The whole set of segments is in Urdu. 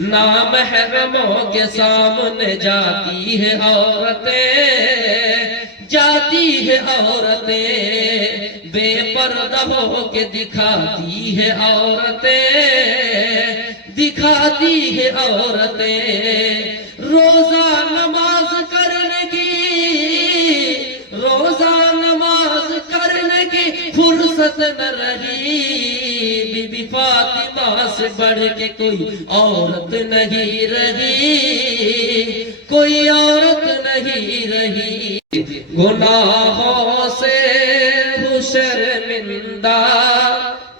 نامحرموں کے سامنے جاتی ہے عورتیں، جاتی ہے عورتیں، بے پردہ ہو کے دکھاتی ہے عورتیں، دکھاتی ہے عورتیں۔ روزہ نماز کرنے کی، روزہ نماز کرنے کی فرصت نہ رہی، بی بی فاطمہ سے بڑھ کے کوئی عورت نہیں رہی، کوئی عورت نہیں رہی۔ گناہوں سے ہو شرمندہ،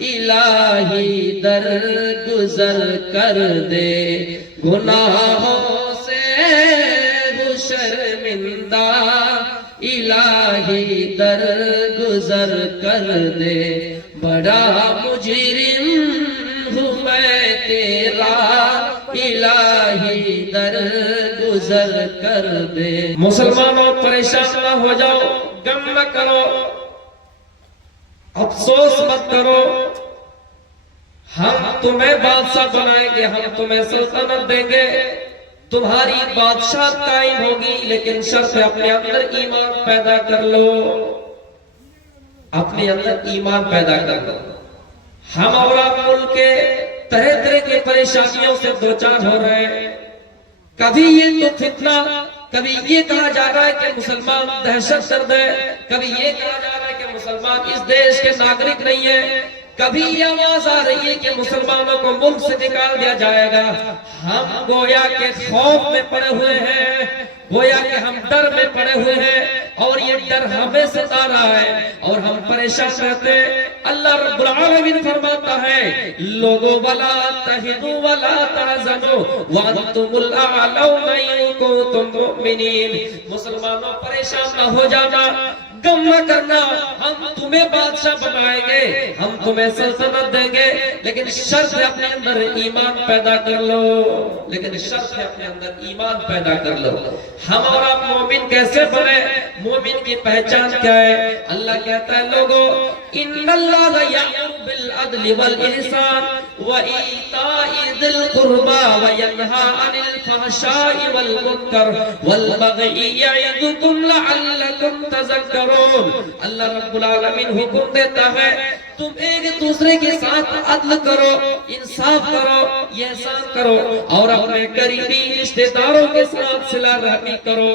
الہی درگزر کر دے، گناہوں سے ہو شرمندہ، الہی درگزر کر دے، بڑا مجرم ہوں میں تیرا، الہی درگزر کر دے۔ مسلمانوں پریشان نہ ہو جاؤ، غم نہ کرو، افسوس مت کرو، ہم تمہیں بادشاہ بنائیں گے، ہم تمہیں سلطنت دیں گے، تمہاری بادشاہ قائم ہوگی، لیکن شرط ہے اپنے اندر ایمان پیدا کر لو، اپنے اندر ایمان پیدا کر لو۔ ہم اور آپ ملک کے طرح طرح کے پریشانیوں سے دوچار ہو رہے ہیں، کبھی یہ تو فتنہ، کبھی یہ کہا جا رہا ہے کہ مسلمان دہشت گرد ہے، کبھی یہ کہا جا رہا ہے کہ مسلمان اس دیش کے ناگرک نہیں ہے، کبھی یہ آواز آ رہی ہے کہ مسلمانوں کو ملک سے نکال دیا جائے گا۔ ہم گویا کے خوف میں پڑے ہوئے ہیں، گویا کہ ہم ڈر میں پڑے ہوئے ہیں، اور یہ ڈر ہمیں ستا رہا ہے اور ہم پریشان رہتے ہیں۔ اللہ رب العالمین فرماتا ہے لوگوں وَلَا تَهِنُوا وَلَا تَحْزَنُوا وَأَنْتُمُ الْأَعْلَوْنَ إِن كُنتُم مُؤْمِنِينَ۔ مسلمانوں پریشان نہ ہو جانا، غم نہ کرنا، ہم تمہیں بادشاہ بنائیں گے، ہم تمہیں سلطنت دیں گے، لیکن شرط ہے اپنے اندر ایمان پیدا کر لو، لیکن شرط ہے اپنے اندر ایمان پیدا کر لو۔ ہم اور آپ مومن کیسے بنے؟ مومن کی پہچان کیا ہے؟ اللہ کہتا ہے لوگوں ان اللہ یأمر بالعدل والإحسان وإیتاء ذی القربى وینہی عن الفحشاء والمنکر والبغی یعظکم لعلکم تذکرون۔ اللہ رب العالمین حکم دیتا ہے تم ایک دوسرے کے ساتھ عدل کرو، انصاف کرو، احسان کرو، اور اپنے قریبی رشتہ داروں کے ساتھ صلہ رحمی کرو،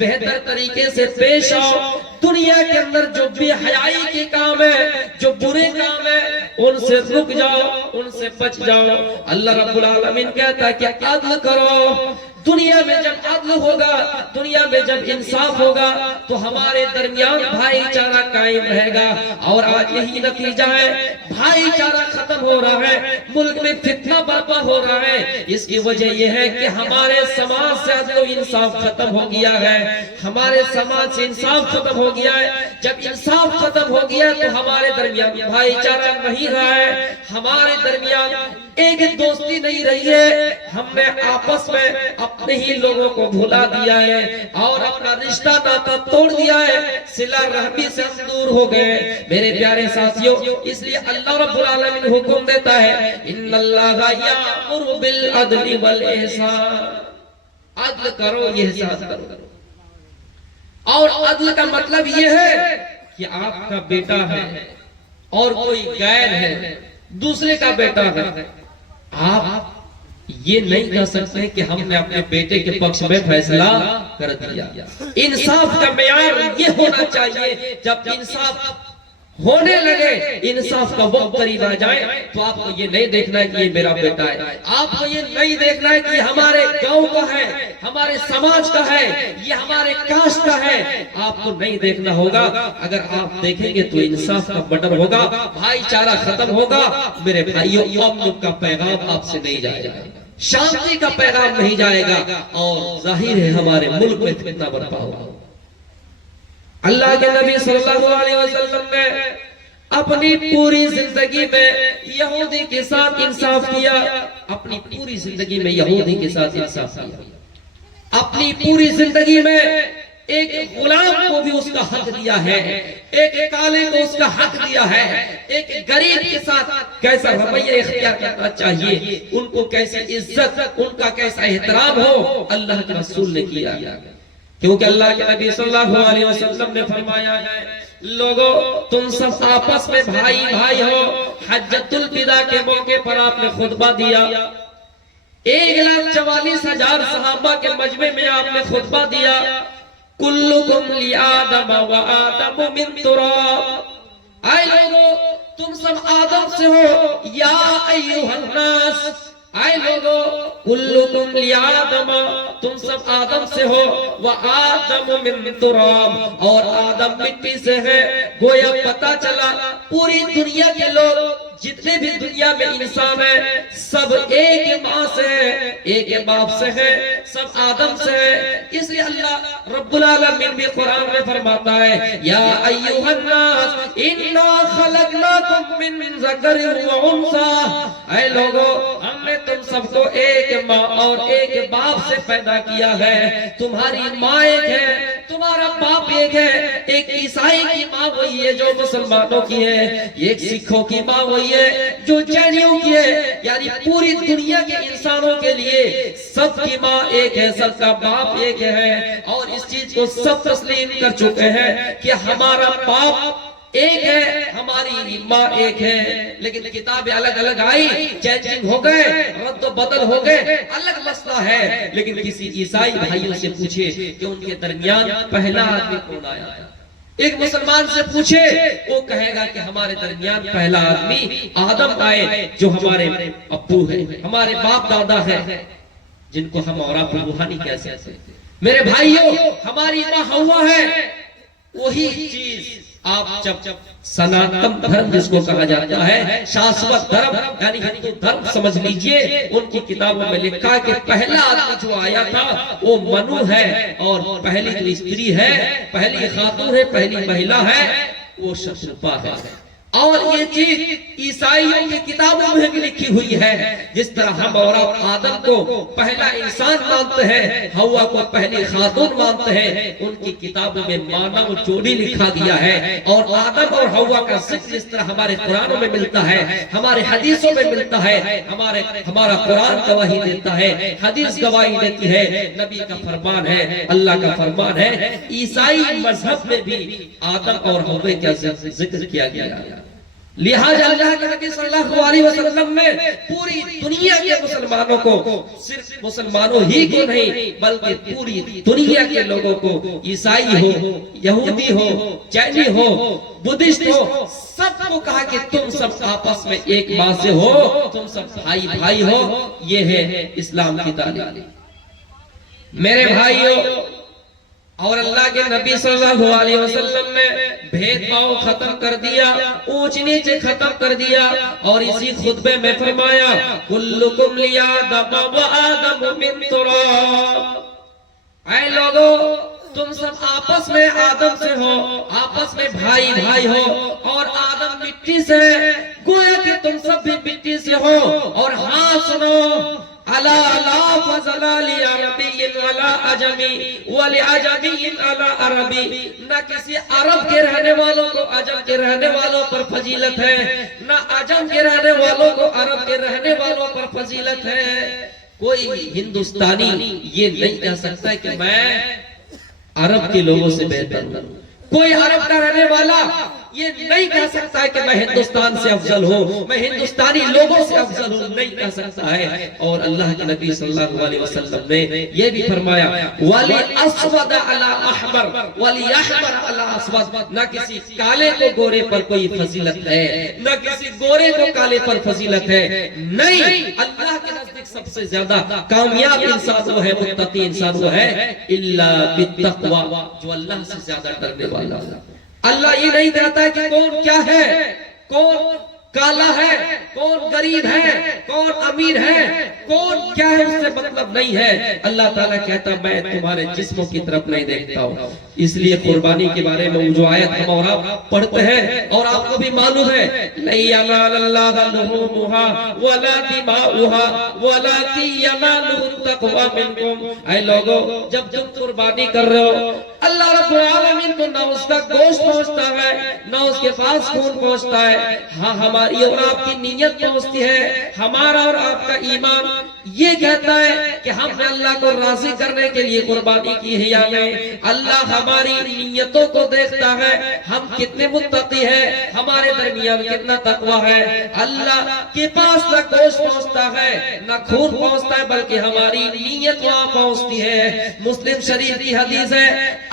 بہتر طریقے سے پیش آؤ۔ دنیا کے اندر جو بے حیائی کے کام ہے، جو برے کام ہے، ان سے رک جاؤ، ان سے بچ جاؤ۔ اللہ رب العالمین کہتا ہے کہ عدل کرو۔ دنیا میں جب عدل ہوگا، دنیا میں جب انصاف ہوگا، تو ہمارے درمیان بھائی چارہ قائم رہے گا، اور آج یہی نتیجہ ہے، بھائی چارہ ختم ہو رہا ہے، ملک میں فتنہ برپا ہو رہا ہے۔ اس کی وجہ یہ ہے کہ ہمارے سماج سے عدل و انصاف ختم ہو گیا ہے، ہمارے سماج سے انصاف ختم ہو گیا ہے۔ جب انصاف ختم ہو گیا تو ہمارے درمیان بھائی چارہ نہیں رہا ہے، ہمارے درمیان ایک دوستی نہیں رہی ہے، ہم نے آپس میں اپنے ہی لوگوں کو بھلا دیا ہے اور اپنا رشتہ ناتا توڑ دیا ہے، صلہ رحمی سے ہم دور ہو گئے۔ میرے پیارے ساتھیوں، اس لیے اللہ رب العالمین حکم دیتا ہے ان اللہ یأمر بالعدل والإحسان، عدل کرو، احسان کرو۔ اور عدل کا مطلب یہ ہے کہ آپ کا بیٹا ہے اور کوئی غیر ہے، دوسرے کا بیٹا ہے، آپ یہ نہیں کہہ سکتے کہ ہم نے اپنے بیٹے کے پکش میں فیصلہ کر دیا۔ انصاف کا معیار یہ ہونا چاہیے، جب انصاف ہونے لگے، انصاف کا وقت قریب آ جائے، تو آپ کو یہ نہیں دیکھنا ہے کہ یہ میرا بیٹا ہے، آپ کو یہ نہیں دیکھنا ہے کہ یہ ہمارے گاؤں کا ہے، ہمارے سماج کا ہے، یہ ہمارے کاسٹ کا ہے، آپ کو نہیں دیکھنا ہوگا۔ اگر آپ دیکھیں گے تو انصاف کا بٹن ہوگا، بھائی چارہ ختم ہوگا۔ میرے بھائیوں، امن کا پیغام آپ سے نہیں جائے گا، شانتی کا پیغام نہیں جائے گا، اور ظاہر ہے ہمارے ملک میں فتنہ برپا ہوگا۔ اللہ کے نبی صلی اللہ علیہ وسلم نے اپنی پوری زندگی میں یہودی کے ساتھ انصاف کیا، اپنی پوری زندگی میں یہودی کے ساتھ انصاف کیا، اپنی پوری زندگی میں ایک غلام کو بھی اس کا حق دیا ہے، ایک کالے کو اس کا حق دیا ہے، ایک غریب کے ساتھ کیسا رویہ اختیار کرنا چاہیے، ان کو کیسے عزت، ان کا کیسا احترام ہو، اللہ کے رسول نے کیا، کیونکہ اللہ کے نبی صلی اللہ علیہ وسلم نے فرمایا ہے لوگوں تم سب آپس میں بھائی بھائی ہو۔ حجۃ الوداع کے موقع پر آپ نے خطبہ دیا، 1,44,000 صحابہ کے مجمع میں آپ نے خطبہ دیا، کلکم لآدم وآدم من تراب، اے لوگوں تم سب آدم سے ہو، یا ایھا الناس، اے لوگوں کلکم لآدم، تم سب آدم سے ہو، وآدم من تراب، اور آدم مٹی سے ہے۔ گویا پتہ چلا پوری دنیا کے لوگ جتنے بھی دنیا میں انسان ہیں سب ایک ماں سے ہے، ایک باپ سے ہے، سب آدم سے ہے۔ اس لیے اللہ رب العالمین بھی قرآن میں فرماتا ہے یا ایھا الناس انا خلقناکم من ذکر و انثی، اے لوگو ہم نے تم سب کو ایک ماں اور ایک باپ سے پیدا کیا ہے، تمہاری ماں ایک ہے، تمہارا باپ ایک ہے۔ ایک عیسائی کی ماں وہی ہے جو مسلمانوں کی ہے، ایک سکھوں کی ماں وہی ہے جو جینیوں کی ہے، یعنی پوری دنیا کے انسانوں کے لیے سب کی ماں ایک ہے، سب کا باپ ایک ہے، اور اس چیز کو سب تسلیم کر چکے ہیں کہ ہمارا باپ ایک ہے، ہماری ماں ایک ہے۔ لیکن کتابیں الگ الگ آئی، چینجنگ ہو گئے، رد و بدل ہو گئے، الگ مسئلہ ہے۔ لیکن کسی عیسائی بھائیوں سے پوچھے کہ ان کے درمیان پہلا آدمی کون آیا، ایک مسلمان سے پوچھے وہ کہے گا کہ ہمارے درمیان پہلا آدمی آدم آئے جو ہمارے ابو ہیں، ہمارے باپ دادا ہیں، جن کو ہم اور آپ روحانی کہہ سکتے ہیں۔ میرے بھائیوں ہماری ماں ہوا ہے، وہی چیز آپ جب سناتن دھرم جس کو کہا جاتا ہے، شاشوت دھرم یعنی ہندو دھرم سمجھ لیجئے، ان کی کتابوں میں لکھا ہے کہ پہلا آدمی جو آیا تھا وہ منو ہے، اور پہلی جو استری ہے، پہلی خاتون ہے، پہلی مہیلا ہے، وہ شترپا ہے۔ اور یہ چیز عیسائیوں کی کتابوں میں بھی لکھی ہوئی ہے، جس طرح ہم اور آپ آدم کو پہلا انسان مانتے ہیں، حوا کو پہلی خاتون مانتے ہیں، ان کی کتابوں میں مانا و جوڑی لکھا گیا ہے۔ اور آدم اور حوا کا ذکر جس طرح ہمارے قرآنوں میں ملتا ہے، ہمارے حدیثوں میں ملتا ہے، ہمارا قرآن گواہی دیتا ہے، حدیث گواہی دیتی ہے، نبی کا فرمان ہے، اللہ کا فرمان ہے۔ عیسائی مذہب میں بھی آدم اور حوا کا ذکر کیا گیا ہے۔ لہذا اللہ کے نبی صلی اللہ علیہ وسلم نے پوری دنیا کے مسلمانوں کو، صرف مسلمانوں ہی کو نہیں بلکہ پوری دنیا کے لوگوں کو، عیسائی ہو، یہودی ہو، چینی ہو، بدھسٹ ہو، سب کو کہا کہ تم سب آپس میں ایک ماں سے ہو، تم سب بھائی بھائی ہو۔ یہ ہے اسلام کی تعلیم۔ میرے بھائیوں اور اللہ کے نبی صلی اللہ علیہ وسلم نے بھید بھاؤ ختم کر دیا، اونچ نیچے ختم کر دیا، اور اسی خطبے میں فرمایا کلکم لآدم وآدم من تراب، اے لوگو تم سب آپس میں آدم سے ہو، آپس میں بھائی بھائی ہو، اور آدم مٹی سے ہے، گویا کہ تم سب بھی مٹی سے ہو۔ اور ہاں سنو، الا لا فضل لعربی ولا عجمی ولعجمی علی عربی، نہ کسی عرب کے رہنے والوں کو عجم کے رہنے والوں پر فضیلت ہے، نہ عجم کے رہنے والوں کو عرب کے رہنے والوں پر فضیلت ہے۔ کوئی ہندوستانی یہ نہیں کہہ سکتا کہ میں عرب کے لوگوں سے بہتر ہوں، کوئی عرب کا رہنے والا یہ نہیں کہہ سکتا ہے کہ میں ہندوستان سے افضل ہوں، میں ہندوستانی لوگوں سے افضل ہوں، نہیں کہہ سکتا ہے۔ اور اللہ کے نبی صلی اللہ علیہ وسلم نے یہ بھی فرمایا وَلِأَسْوَدَ عَلَىٰ أَحْمَرَ وَلِيَحْمَرَ عَلَىٰ أَسْوَدَ، نہ کسی کالے کو گورے پر کوئی فضیلت ہے، نہ کسی گورے کو کالے پر فضیلت ہے، نہیں، اللہ کے نزدیک سب سے زیادہ کامیاب انسان وہ ہے، متقی انسان وہ ہے، إِلَّا بِالتَّقْوَى، جو اللہ سے زیادہ ڈرنے والا ہے۔ اللہ یہ نہیں کہتا کہ کون کیا ہے، کون کالا ہے، کون غریب ہے، کون امیر ہے، کون کیا ہے، اس سے مطلب نہیں ہے۔ اللہ تعالیٰ کہتا میں تمہارے جسموں کی طرف نہیں دیکھتا ہوں۔ اس لیے قربانی کے بارے میں جو آیت ہم اور آپ پڑھتے ہیں اور آپ کو بھی معلوم ہے، لَن يَنَالَ اللَّهَ لُحُومُهَا وَلَا دِمَاؤُهَا وَلَكِن يَنَالُهُ التَّقْوَىٰ مِنكُمْ، اے لوگو جب تم قربانی کر رہے ہو اللہ رب العالمین کو نہ اس کا گوشت پہنچتا ہے نہ اس کے پاس خون پہنچتا ہے، ہاں ہماری اور آپ کی نیت پہنچتی ہے، ہمارا اور آپ کا ایمان یہ کہتا ہے کہ ہم نے اللہ کو راضی کرنے کے لیے قربانی کی ہے یا نہیں۔ اللہ ہماری نیتوں کو دیکھتا ہے، ہم کتنے متقی ہیں، ہمارے درمیان کتنا تقوی ہے۔ اللہ کے پاس نہ گوشت پہنچتا ہے نہ خون پہنچتا ہے، بلکہ ہماری نیت وہاں پہنچتی ہے۔ مسلم شریف کی حدیث ہے،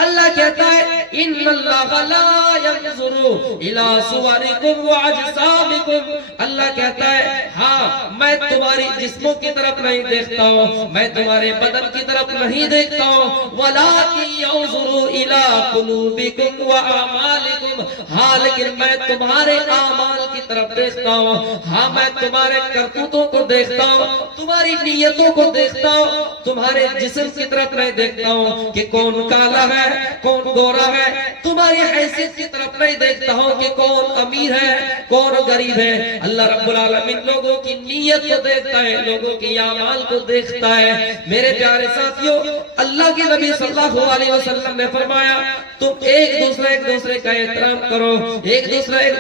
اللہ کہتا ہے ان اللہ لا ينظر الى صورکم واجسامکم، اللہ کہتا ہے ہاں میں تمہاری جسموں کی طرف نہیں دیکھتا ہوں، میں تمہارے بدن کی طرف نہیں دیکھتا ہوں، ولکن ينظر الى قلوبکم واعمالکم، ہاں لیکن میں تمہارے اعمال کی طرف دیکھتا ہوں، ہاں میں تمہارے کرتوتوں کو دیکھتا ہوں، تمہاری نیتوں کو دیکھتا ہوں، تمہارے جسم کی طرف نہیں دیکھتا ہوں کہ کون کالا ہے کون گورا ہے، تمہاری حیثیت کی طرف نہیں دیکھتا ہوں کہ کون امیر ہے کون غریب ہے۔ اللہ رب العالمین لوگوں کی نیت کو دیکھتا ہے، لوگوں کی اعمال کو دیکھتا ہے۔ میرے پیارے ساتھیوں، اللہ کے نبی صلی اللہ علیہ وسلم نے فرمایا تم ایک دوسرے کا احترام کرو، ایک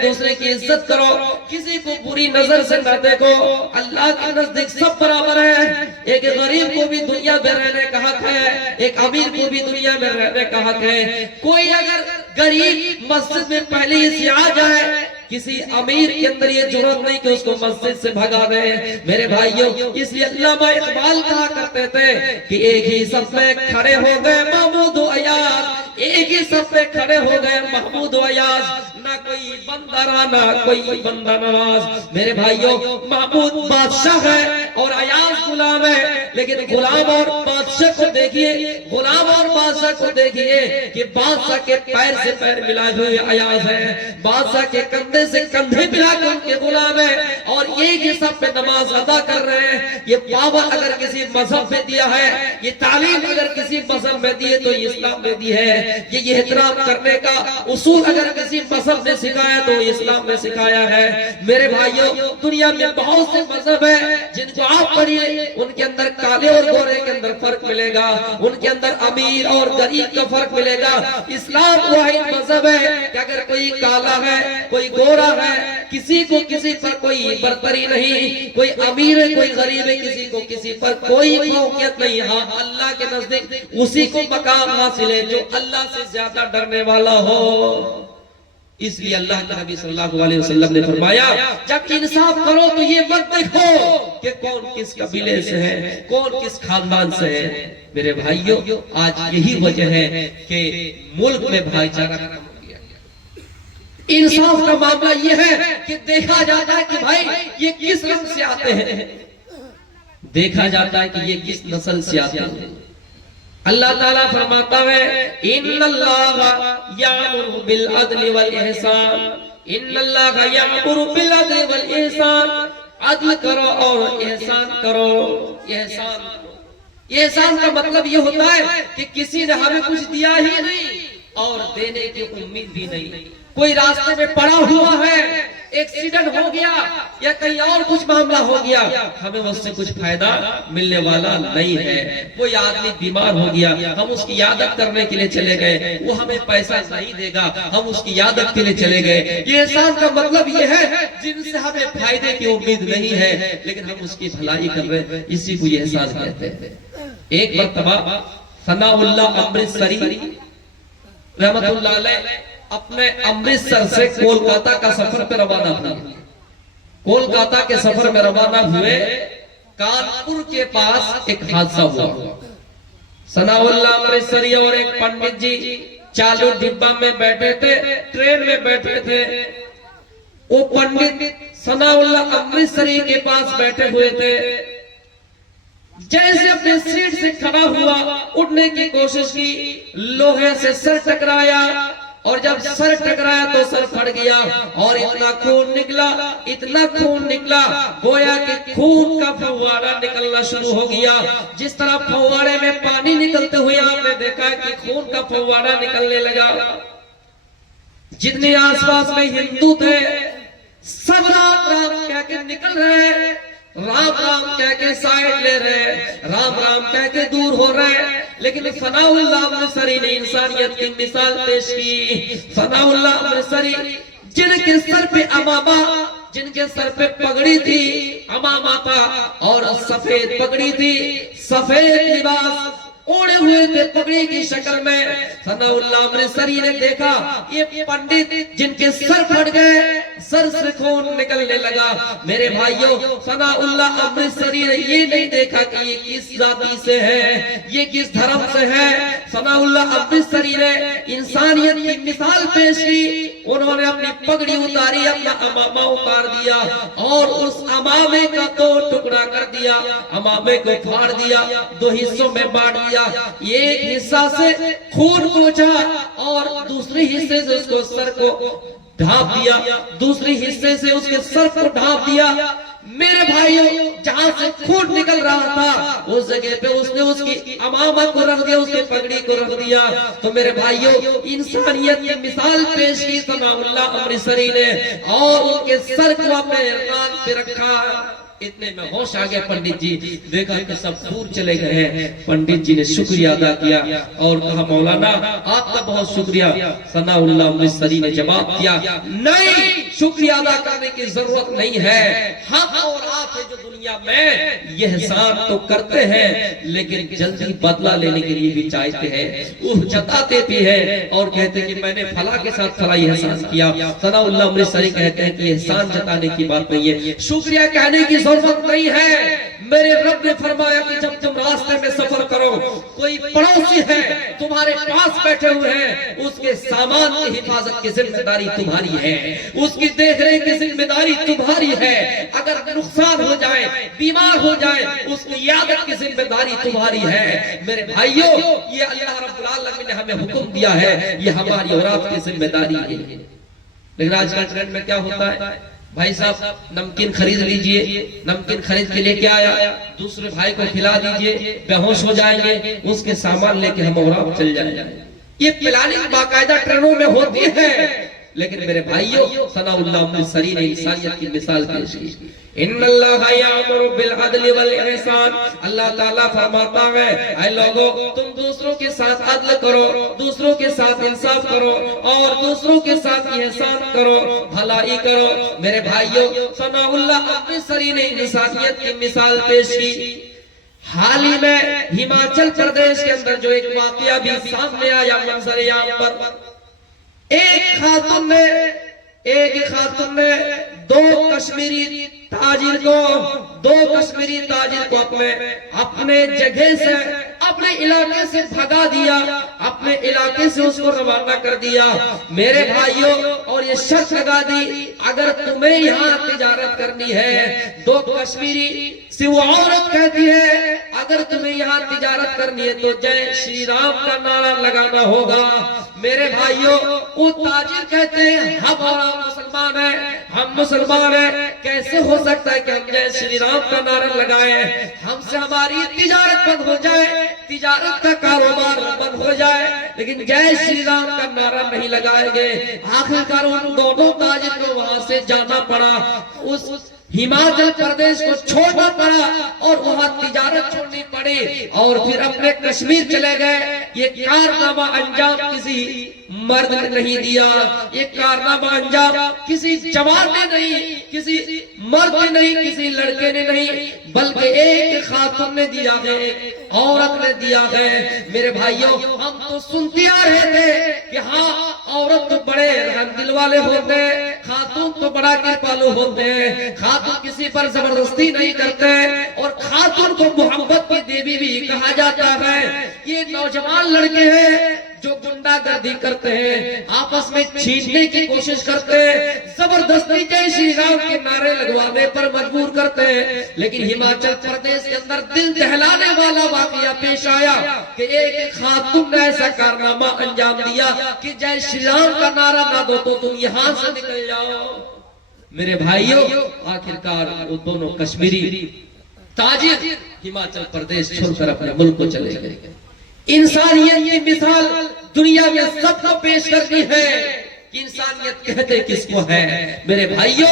دوسرے کی عزت کرو، کسی کو بری نظر سے نہ دیکھو، اللہ کے نزدیک سب برابر ہے، ایک غریب کو بھی دنیا میں رہنے کا حق ہے، ایک امیر کو بھی دنیا میں رہنے کا حق ہے۔ کوئی اگر غریب مسجد میں پہلے ہی سے آ جائے، کسی امیر کے اندر یہ جرات نہیں کہ اس کو مسجد سے بھگا دے۔ میرے بھائیوں، اس لیے علامہ اقبال کہا کرتے تھے کہ ایک ہی صف میں کھڑے ہو گئے محمود و ایاز، ایک ہی صف میں کھڑے ہو گئے محمود و ایاز، نہ کوئی بندہ نہ کوئی بندہ نواز۔ میرے بھائیوں، محمود بادشاہ ہے اور ایاز غلام ہے، لیکن غلام اور بادشاہ کو دیکھیے، غلام اور بادشاہ کو دیکھیے کہ بادشاہ کے پیر سے پیر ملائے ہوئے ایاز ہے، بادشاہ کے کندھے سے کندھے ملا کے ان کے غلام ہے، اور ایک ہی صف پہ نماز ادا کر رہے ہیں۔ یہ پاور اگر کسی مذہب میں دیا ہے، یہ تعلیم اگر کسی مذہب میں دی ہے تو یہ اسلام میں دی ہے، یہ احترام کرنے کا اصول اگر کسی مذہب نے سکھایا تو یہ اسلام نے سکھایا ہے۔ میرے بھائیوں، دنیا میں بہت سے مذہب ہیں جن کو آپ پڑھیے، ان کے اندر کالے اور گورے کے اندر فرق ملے گا، ان کے اندر امیر اور غریب کا فرق ملے گا۔ اسلام واحد مذہب ہے کہ اگر کوئی کالا ہے کوئی گورا ہے، کسی کو کسی پر کوئی برتری نہیں، کوئی امیر ہے کوئی غریب ہے، کسی کو کسی پر کوئی فوقیت نہیں، ہاں اللہ کے نزدیک اسی کو مقام حاصل ہے جو اللہ سے زیادہ ڈرنے والا ہو۔ اس لیے اللہ کے نبی صلی اللہ علیہ وسلم نے فرمایا جب انصاف کرو تو یہ مت دیکھو کہ کون کس قبیلے سے ہے، کون کس خاندان سے ہے۔ میرے بھائیوں، آج یہی وجہ ہے کہ ملک میں بھائی چارہ ختم ہو گیا۔ انصاف کا معاملہ یہ ہے کہ دیکھا جاتا ہے کہ بھائی یہ کس رنگ سے آتے ہیں، دیکھا جاتا ہے کہ یہ کس نسل سے آتے ہیں۔ اللہ تعالیٰ فرماتا ہے ان اللہ یامر بالعدل والاحسان، ان اللہ یامر بالعدل والاحسان، عدل کرو اور احسان کرو، احسان کرو۔ احسان کا مطلب یہ ہوتا ہے کہ کسی نے ہمیں کچھ دیا ہی نہیں اور دینے کی امید بھی نہیں، کوئی راستے میں پڑا ہوا ہے، ایکسیڈنٹ ہو گیا یا کہیں اور کچھ معاملہ ہو گیا، ہمیں اس سے کچھ فائدہ ملنے والا نہیں ہے۔ کوئی آدمی بیمار ہو گیا، ہم اس کی عیادت کرنے کے لیے چلے گئے، وہ ہمیں پیسہ نہیں دے گا، ہم اس کی عیادت کے لیے چلے گئے۔ یہ احسان کا مطلب یہ ہے جن سے ہمیں فائدے کی امید نہیں ہے لیکن ہم اس کی بھلائی کر رہے ہیں، اسی کو یہ احسان کہتے ہیں۔ ایک مرتبہ ثناء اللہ امرتسری رحمت اللہ علیہ اپنے امرتسر سے کولکاتہ کا سفر پہ روانہ تھا۔ کولکاتہ کے سفر میں روانہ ہوئے، کانپور کے پاس ایک حادثہ ہوا۔ ثناء اللہ امرتسری اور ایک پنڈت جی چالو ڈبہ میں بیٹھے تھے، ٹرین میں بیٹھے تھے۔ وہ پنڈت ثناء اللہ امرتسری کے پاس بیٹھے ہوئے تھے، جیسے اپنے سیٹ سے کھڑا ہوا، اٹھنے کی کوشش کی، لوہے سے سر ٹکرایا، اور جب سر ٹکرایا تو سر پھٹ گیا اور اتنا خون نکلا گویا کہ خون کا فوارہ نکلنا شروع ہو گیا۔ جس طرح فوارے میں پانی نکلتے ہوئے آپ نے دیکھا کہ خون کا فوارہ نکلنے لگا۔ جتنے آس پاس میں ہندو تھے سب رام رام کہہ کے نکل رہے، رام رام کہہ کے سائیڈ لے رہے، رام رام کہہ کے دور ہو رہے، لیکن ثناء اللہ امرتسری نے انسانیت کی مثال پیش کی. ثناء اللہ امرتسری جن کے سر پہ امامہ، جن کے سر پہ پگڑی تھی، امامہ تھا، اور سفید پگڑی تھی، سفید لباس اوڑے ہوئے تھے پگڑی کی شکل میں. ثناء اللہ امرتسری نے دیکھا یہ پنڈت جن کے سر پھٹ گئے، سر سے خون نکلنے لگا. میرے بھائیوں، ثناء اللہ امرتسری نے یہ نہیں دیکھا کہ یہ کس ذاتی سے ہے، یہ کس دھرم سے ہے. ثناء اللہ امرتسری نے انسانیت کی مثال پیش کی. انہوں نے اپنی پگڑی اتاری، اپنا امامہ اتار دیا اور اس امامے کا دو ٹکڑا کر دیا، امامے کو پھاڑ دیا، دو حصوں میں بانٹ دیا. ایک حصہ سے خون پہنچا اور دوسری حصے سے اس کو سر کو ڈھانپ دیا، دوسری حصے سے اس کے سر کو ڈھانپ دیا. میرے بھائیوں، جہاں سے خون نکل رہا تھا اس جگہ پہ اس نے اس کی امامہ کو رکھ دیا، اس کی پگڑی کو رکھ دیا. تو میرے بھائیوں، انسانیت کی مثال پیش کی ثناء اللہ امرتسری نے اور ان کے سر کو اپنے کان پہ رکھا. اتنے میں ہوش آ گیا پنڈت جی، دیکھا کہ سب دور چلے گئے ہیں. پنڈت جی نے شکریہ ادا کیا اور کہا مولانا آپ کا بہت شکریہ. ثناء اللہ امرتسری نے جواب دیا نہیں، شکریہ ادا کرنے کی ضرورت نہیں ہے. ہم اور آپ جو دنیا میں یہ احسان تو کرتے ہیں لیکن جلدی بدلہ لینے کے لیے بھی چاہتے ہیں، وہ جتاتے بھی ہیں اور کہتے ہیں کہ میں نے فلاں کے ساتھ فلاں احسان کیا. ثناء اللہ امرتسری کہتے ہیں کہ احسان جتانے کی بات نہیں ہے، شکریہ کہنے کی ضرورت نہیں ہے. میرے رب نے فرمایا کہ جب تم راستے میں سفر کرو، کوئی پڑوسی ہے تمہارے پاس بیٹھے ہوئے ہیں، اس کے سامان کی حفاظت کی ذمہ داری تمہاری ہے، اس کی دیکھ ریکھ کی ذمہ داری تمہاری ہے. اگر نقصان ہو جائے، بیمار ہو جائے، اس کی عیادت کی ذمہ داری تمہاری ہے. میرے بھائیوں، یہ اللہ رب العالمین نے ہمیں حکم دیا ہے، یہ ہماری اولاد کی ذمہ داری ہے. لیکن آج کل ٹرینڈ میں کیا ہوتا ہے، بھائی صاحب نمکین خرید لیجئے، نمکین خرید کے لے کے آیا، دوسرے بھائی کو کھلا دیجئے، بے ہوش ہو جائیں گے، اس کے سامان لے کے ہم اور آپ چل جائیں. یہ پلاننگ باقاعدہ ٹرینوں میں ہوتی ہے. لیکن میرے بھائیوں، ثناء اللہ امرتسری نے انسانیت کی مثال پیش کی. ان اللہ یامر بالعدل والاحسان، اللہ تعالیٰ فرماتا ہے اے لوگوں تم دوسروں کے ساتھ عدل کرو، دوسروں کے ساتھ انصاف کرو اور دوسروں کے ساتھ احسان کرو، بھلائی کرو. میرے بھائیوں، ثناء اللہ امرتسری نے انسانیت کی مثال پیش کی. حال ہی میں ہماچل پردیش کے اندر جو ایک واقعہ بھی سامنے آیا منظر عام پر، ایک خاتون نے دو کشمیری تاجر کو اپنے جگہ سے، اپنے علاقے سے بھگا دیا، اپنے علاقے سے اس کو روانہ کر دیا. میرے بھائیوں، اور یہ شرط لگا دی اگر تمہیں یہاں تجارت کرنی ہے، دو کشمیری سے وہ عورت کہتی ہے اگر تمہیں یہاں تجارت کرنی ہے تو جے شری رام کا نعرہ لگانا ہوگا. میرے بھائیوں، وہ تاجر کہتے ہیں ہم مسلمان ہیں، ہم مسلمان ہیں، کیسے ہو سکتا ہے کہ ہم جے شری رام کا نعرہ لگائیں، ہم سے ہماری تجارت بند ہو جائے، تجارت کا کاروبار بند ہو جائے، لیکن جے شری رام کا نعرہ نہیں لگائیں گے. آخرکار ان دونوں تاجر کو وہاں سے جانا پڑا، اس ہماچل پردیش کو چھوڑنا پڑا اور وہاں تجارت چھوڑنی پڑی اور پھر اپنے کشمیر چلے گئے. یہ کارنامہ انجام کسی مرد نے نہیں دیا، یہ کارنامہ انجام کسی جوان نے نہیں، کسی مرد نے نہیں، کسی لڑکے نے نہیں، بلکہ ایک خاتون نے دیا ہے، ایک عورت نے دیا ہے. میرے بھائیوں، ہم تو سنتے آ رہے تھے کہ ہاں عورت تو بڑے رحم دل والے ہوتے ہیں، خاتون تو بڑا کرپالو ہوتے ہیں، خاتون کسی پر زبردستی نہیں کرتے اور خاتون کو محبت کی دیوی بھی کہا جاتا ہے. یہ نوجوان لڑکے ہیں جو گنڈا گردی کرتے ہیں، آپس میں چھیننے کی کوشش کرتے ہیں، زبردستی جے شری رام کے نعرے لگوانے پر مجبور کرتے ہیں. لیکن ہماچل پردیش کے اندر دل دہلانے والا واقعہ پیش آیا کہ ایک خاتون نے ایسا کارنامہ انجام دیا کہ جے شری رام کا نعرہ نہ دو تو تم یہاں سے نکل جاؤ. میرے بھائیوں، آخرکار وہ دونوں کشمیری تاجر ہماچل پردیش چھوڑ کر اپنے ملک کو چلے گئے. انسانیت کی مثال دنیا میں سب کو پیش کرتی ہے کہ انسانیت کہتے کس کو ہے. میرے بھائیوں،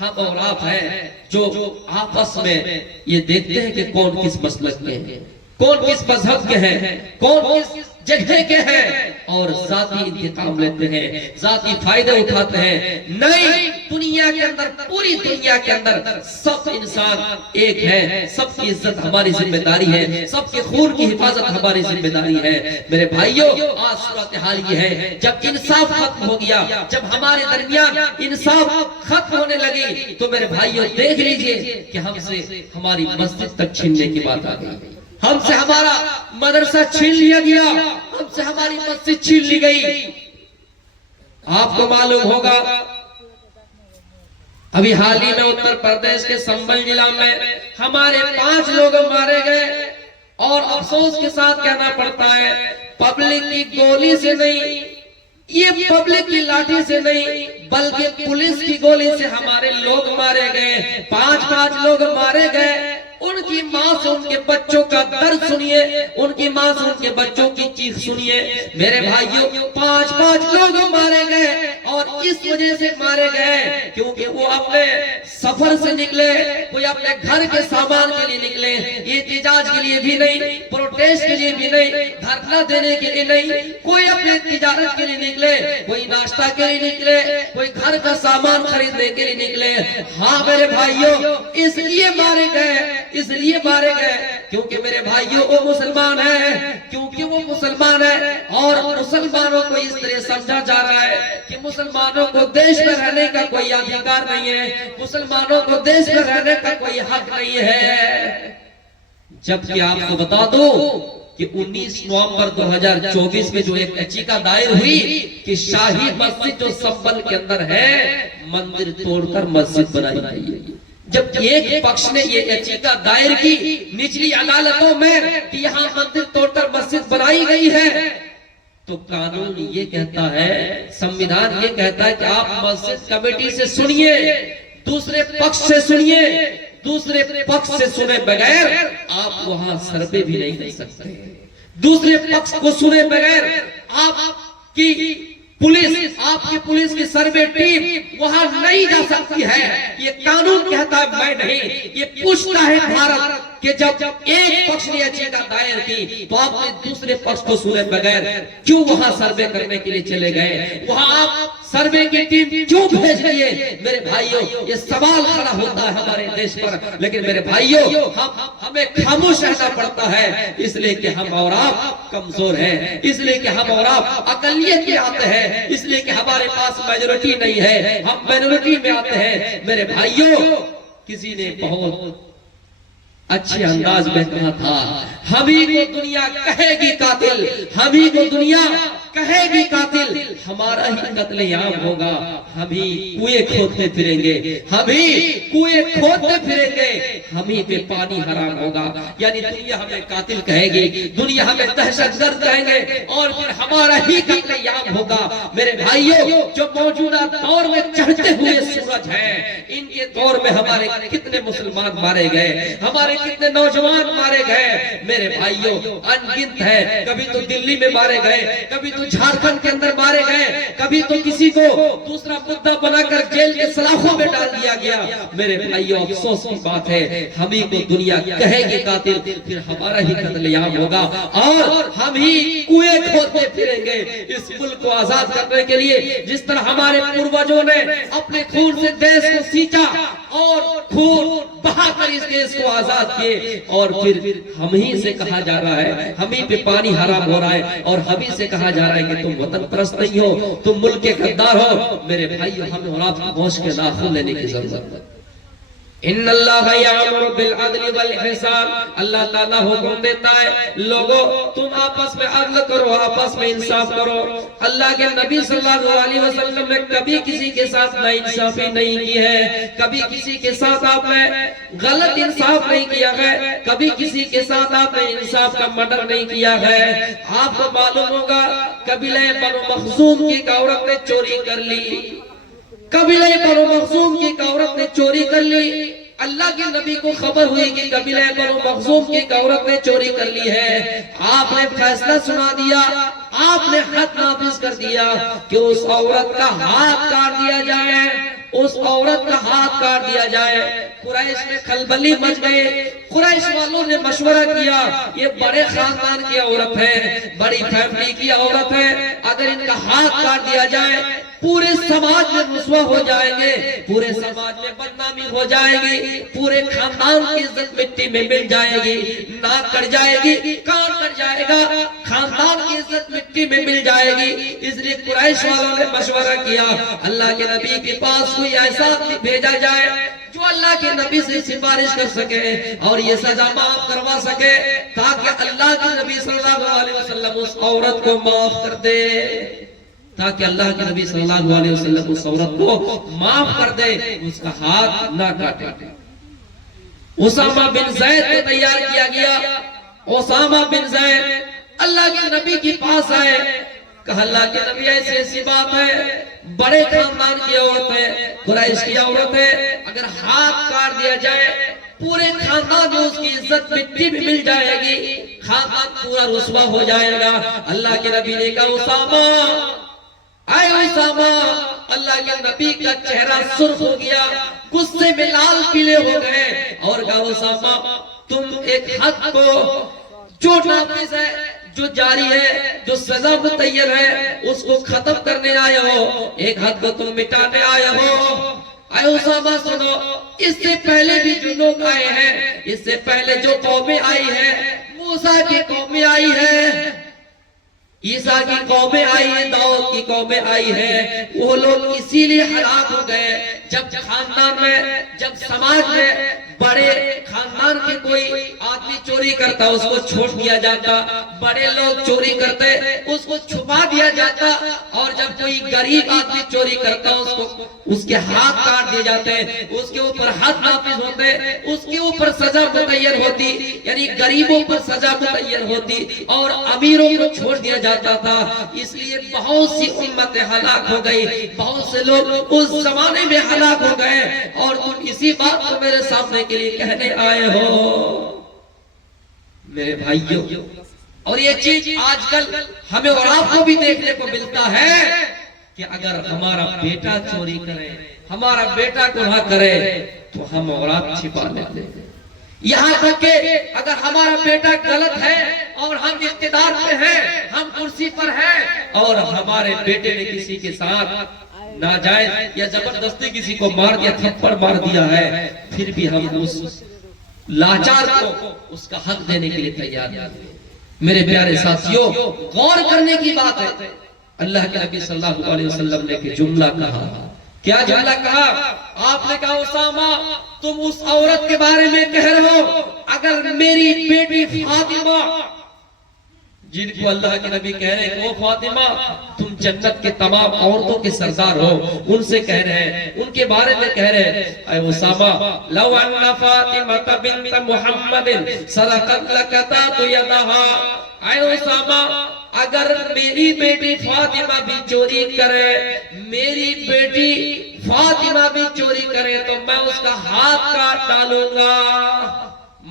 ہم اور آپ ہیں جو آپس میں یہ دیکھتے ہیں کہ کون کس مسلک میں ہے. کون کس مذہب کے ہیں، کون کس جگہ کے ہیں، اور ذاتی انتقام لیتے ہیں، ذاتی فائدے اٹھاتے ہیں۔ نہیں، دنیا کے اندر، پوری دنیا کے اندر سب انسان ایک ہے، سب کی عزت ہماری ذمہ داری ہے، سب کے خون کی حفاظت ہماری ذمہ داری ہے۔ میرے بھائیوں، آج صورتحال یہ ہے، جب انصاف ختم ہو گیا، جب ہمارے درمیان انصاف ختم ہونے لگی، تو میرے بھائیوں دیکھ لیجئے کہ ہم سے ہماری مسجد تک چھیننے کی بات آ گئی، ہم سے ہمارا مدرسہ چھین لیا گیا، ہم سے ہماری مسجد چھین لی گئی۔ آپ کو معلوم ہوگا ابھی حال ہی میں اتر پردیش کے سنبل ضلع میں ہمارے 5 لوگ مارے گئے، اور افسوس کے ساتھ کہنا پڑتا ہے پبلک کی گولی سے نہیں، یہ پبلک کی لاٹھی سے نہیں، بلکہ پولیس کی گولی سے ہمارے لوگ مارے گئے، 5 لوگ مارے گئے۔ ان کی ماں سے ان کے بچوں کا درد سنیے، ان کی ماں سے ان کے بچوں کی چیخ سنیے۔ میرے بھائیوں، 5 لوگ مارے گئے، اور اس وجہ سے مارے گئے کیونکہ وہ اپنے سفر سے نکلے، کوئی اپنے گھر کے سامان کے لیے نکلے، احتجاج کے لیے بھی نہیں، پروٹیسٹ کے لیے بھی نہیں، دھرنا دینے کے لیے نہیں، کوئی اپنے تجارت کے لیے نکلے، کوئی ناشتہ کے لیے نکلے، کوئی گھر کا سامان خریدنے کے لیے نکلے۔ ہاں میرے بھائیوں، اس لیے مارے گئے، اس لیے مارے گئے کیونکہ میرے بھائیوں وہ مسلمان ہیں، کیونکہ وہ مسلمان ہیں، اور مسلمانوں کو اس طرح سمجھا جا رہا ہے کہ مسلمانوں کو دیش میں رہنے کا کوئی ادھیکار نہیں ہے، مسلمانوں کو دیش میں رہنے کا کوئی حق نہیں ہے۔ جبکہ آپ کو بتا دوں کہ 19 نومبر 2024 میں جو ایک یچیکا دائر ہوئی کہ شاہی مسجد جو سنبل کے اندر ہے، مندر توڑ کر مسجد بنائی گئی ہے، جب ایک پکش نے یہ یچیکا دائر کی نچلی عدالتوں میں کہ یہاں مندر توڑ کر مسجد بنائی گئی ہے، تو قانون یہ کہتا ہے، سنویدھان یہ کہتا ہے کہ آپ مسجد کمیٹی سے سنیے، دوسرے پکش سے سنیے، دوسرے پکش سے سنے بغیر آپ وہاں سروے بھی نہیں کر سکتے، دوسرے پکش کو سنے بغیر آپ کی پولیس کی سروے ٹیم وہاں نہیں جا سکتی ہے۔ یہ قانون کہتا ہے، میں نہیں، یہ پوچھتا ہے بھارت کہ جب ایک پکش نے یچیکا دائر کی تو آپ نے دوسرے پکش کو سنے بغیر کیوں وہاں سروے کرنے کے لیے چلے گئے، وہاں آپ سروے کی ٹیم کیوں بھیج دیے؟ میرے بھائیوں، یہ سوال کھڑا ہوتا ہے ہمارے دیش پر، لیکن میرے بھائیوں ہمیں خاموش رہنا پڑتا ہے، اس لیے کہ ہم اور آپ کمزور ہیں، اس لیے کہ ہم اور آپ اقلیت میں آتے ہیں، اس لیے کہ ہمارے پاس میجورٹی نہیں ہے، ہم مائنورٹی میں آتے ہیں۔ میرے بھائیوں، کسی نے بہت اچھے انداز میں کہا تھا، ہمیں کو دنیا کہے گی قاتل، ہمیں کو دنیا کہے گی قاتل، ہمارا ہی قتل عام ہوگا، ہمیں کوئے کھودتے پھریں گے، ہمیں کوئے کھودتے پھریں گے، ہمیں پہ پانی حرام ہوگا۔ یعنی دنیا ہمیں قاتل کہے گی، دنیا ہمیں دہشت گرد کہیں گے، اور پھر ہمارا ہی قتل عام ہوگا۔ میرے بھائیوں، جو موجودہ دور میں چڑھتے ہوئے سورج ہیں، ان کے دور میں ہمارے کتنے مسلمان مارے گئے، ہمارے کتنے نوجوان مارے گئے، میرے بھائیوں ان گنت ہے۔ کبھی تو دلی میں مارے گئے، کبھی تو جھارکھنڈ کے اندر مارے گئے، کبھی تو کسی کو دوسرا مدعا بنا کر جیل کے سلاخوں میں ڈال دیا گیا۔ میرے بھائیوں، افسوس کی بات ہے، ہمیں کو دنیا کہے گی قاتل، پھر ہمارا ہی قتل عام ہوگا، اور ہم ہی کنویں کھودتے پھریں گے اس ملک کو آزاد کرنے کے لیے۔ جس طرح ہمارے پروجوں نے اپنے خون سے دیش کو سینچا اور خون بہا کر اس دیش کو آزاد کیے، اور پھر ہم ہی سے کہا جا رہا ہے، ہمیں پہ پانی حرام ہو رہا ہے، اور ہمیں سے کہا جا رہا ہے کہ تم وطن پرست نہیں ہو، تم ملک کے غدار ہو۔ میرے بھائیو، ہمیں اور آپ کی ہوش کے ناخن لینے کی ضرورت ہے۔ ان اللہ یامر بالعدل والاحسان، اللہ تعالیٰ حکم دیتا ہے لوگوں تم آپس میں عدل کرو، آپس میں انصاف کرو۔ اللہ کے نبی صلی اللہ علیہ وسلم نے کبھی کسی کے ساتھ ناانصافی نہیں کی ہے، کبھی کسی کے ساتھ آپ نے غلط انصاف نہیں کیا ہے، کبھی کسی کے ساتھ آپ نے انصاف کا مرڈر نہیں کیا ہے۔ آپ کو معلوم ہوگا قبیلہ بنو مخزوم کی ایک عورت نے چوری کر لی، قبیلہ بنو مخزوم کی ایک عورت نے چوری کر لی۔ اللہ کے نبی کو خبر ہوئی کہ قبیلہ بنو مخزوم کی ایک عورت نے چوری کر لی ہے۔ آپ نے فیصلہ سنا دیا، آپ نے حد نافذ کر دیا کہ اس عورت کا ہاتھ کاٹ دیا جائے، اس عورت کا ہاتھ کاٹ دیا جائے۔ قریش میں کھلبلی مچ گئے، قریش والوں نے مشورہ کیا یہ بڑے خاندان کی عورت ہے، بڑی فیملی کی عورت ہے، اگر ان کا ہاتھ کاٹ دیا جائے پورے سماج میں رسوا ہو جائیں گے، پورے سماج میں بدنامی ہو جائے گی، پورے خاندان کی عزت مٹی میں مل جائے گی، ناک کٹ جائے گی، کان کٹ جائے گا، خاندان کی عزت مٹی میں مل جائے گی۔ اس لیے قریش والوں نے مشورہ کیا اللہ کے نبی کے پاس کوئی ایسا بھیجا جائے جو اللہ کے نبی سے سفارش کر سکے اور یہ سزا معاف کروا سکے، تاکہ اللہ کے نبی صلی اللہ علیہ وسلم اس عورت کو معاف کر دے، تاکہ اللہ کے نبی صلی اللہ علیہ وسلم اس عورت کو معاف کر دے، اس کا ہاتھ نہ کاٹے۔ اسامہ بن زید کو تیار کیا گیا۔ اسامہ بن زید اللہ کے نبی کے پاس آئے، کہا اللہ کے نبی ایسی بات ہے، بڑے خاندان کی عورت ہے، قریش کی عورت ہے، اگر ہاتھ کاٹ دیا جائے پورے خاندان میں اس کی عزت مٹی میں مل جائے گی، خاندان پورا رسوا ہو جائے گا۔ اللہ کے نبی نے کہا اسامہ، اے اسامہ، اللہ کے نبی کا چہرہ سرخ ہو گیا، غصے میں لال پیلے ہو گئے اور کہا اسامہ تم ایک حد کو جو نافذ ہے، جو جاری ہے، جو سزا متعین ہے، اس کو ختم کرنے آئے ہو، ایک حد کو تم مٹانے آئے ہو۔ اے اسامہ سنو، اس سے پہلے بھی جو لوگ آئے ہیں، اس سے پہلے جو قومیں آئی ہیں، موسیٰ کی قومیں آئی ہیں، عیسیٰ کی قومیں آئی ہیں، داؤد کی قومیں آئی ہیں، وہ لوگ اسی لیے ہلاک ہو گئے جب خاندان میں، جب سماج میں بڑے خاندان کے کوئی آدمی چوری کرتا اس کو چھوڑ دیا جاتا، بڑے لوگ چوری کرتے اس کو چھپا دیا جاتا، اور جب کوئی غریب آدمی چوری کرتا اس کے ہاتھ کاٹ دیے جاتے، اس کے اوپر حد نافذ ہوتے، اس کے اوپر سزا متعین ہوتی، یعنی غریبوں پر سزا متعین ہوتی اور امیروں کو چھوڑ دیا جاتا تھا۔ اس لیے بہت سی امتیں ہلاک ہو گئی، بہت سے لوگ اس زمانے میں ہلاک ہو گئے، اور تم اسی بات کو میرے سامنے کے لیے کہنے آئے ہو میرے بھائیوں۔ اور یہ چیز آج کل ہمیں اور آپ کو بھی دیکھنے کو ملتا ہے کہ اگر ہمارا بیٹا چوری کرے، ہمارا بیٹا گناہ کرے تو ہم اور آپ چھپا لیتے ہیں، یہاں تک کہ اگر ہمارا بیٹا غلط ہے اور ہم اقتدار پہ ہیں، ہم کرسی پر ہیں، اور ہمارے بیٹے نے کسی کے ساتھ ناجائز یا زبردستی کسی کو مار دیا، تھپڑ مار دیا ہے، پھر بھی ہم اس لاچار کو اس کا حق دینے کے لیے تیار ہیں۔ میرے پیارے ساتھیوں، غور کرنے کی بات ہے، اللہ کے نبی صلی اللہ علیہ وسلم نے ایک جملہ کہا۔ کیا جملہ کہا؟ آپ نے کہا اسامہ تم اس عورت کے بارے میں کہہ رہے ہو، اگر میری بیٹی فاطمہ، جن کو اللہ کے نبی کہہ رہے ہیں وہ فاطمہ تم جنت کے تمام عورتوں کے سردار ہو، ان سے کہہ رہے ہیں، ان کے بارے میں کہہ رہے ہیں، اے اسامہ لو ان فاطمہ بنت محمد سرقت لقطعت یدها، اے اسامہ اگر میری بیٹی فاطمہ بھی چوری کرے، میری بیٹی فاطمہ بھی چوری کرے تو میں اس کا ہاتھ کاٹ ڈالوں گا،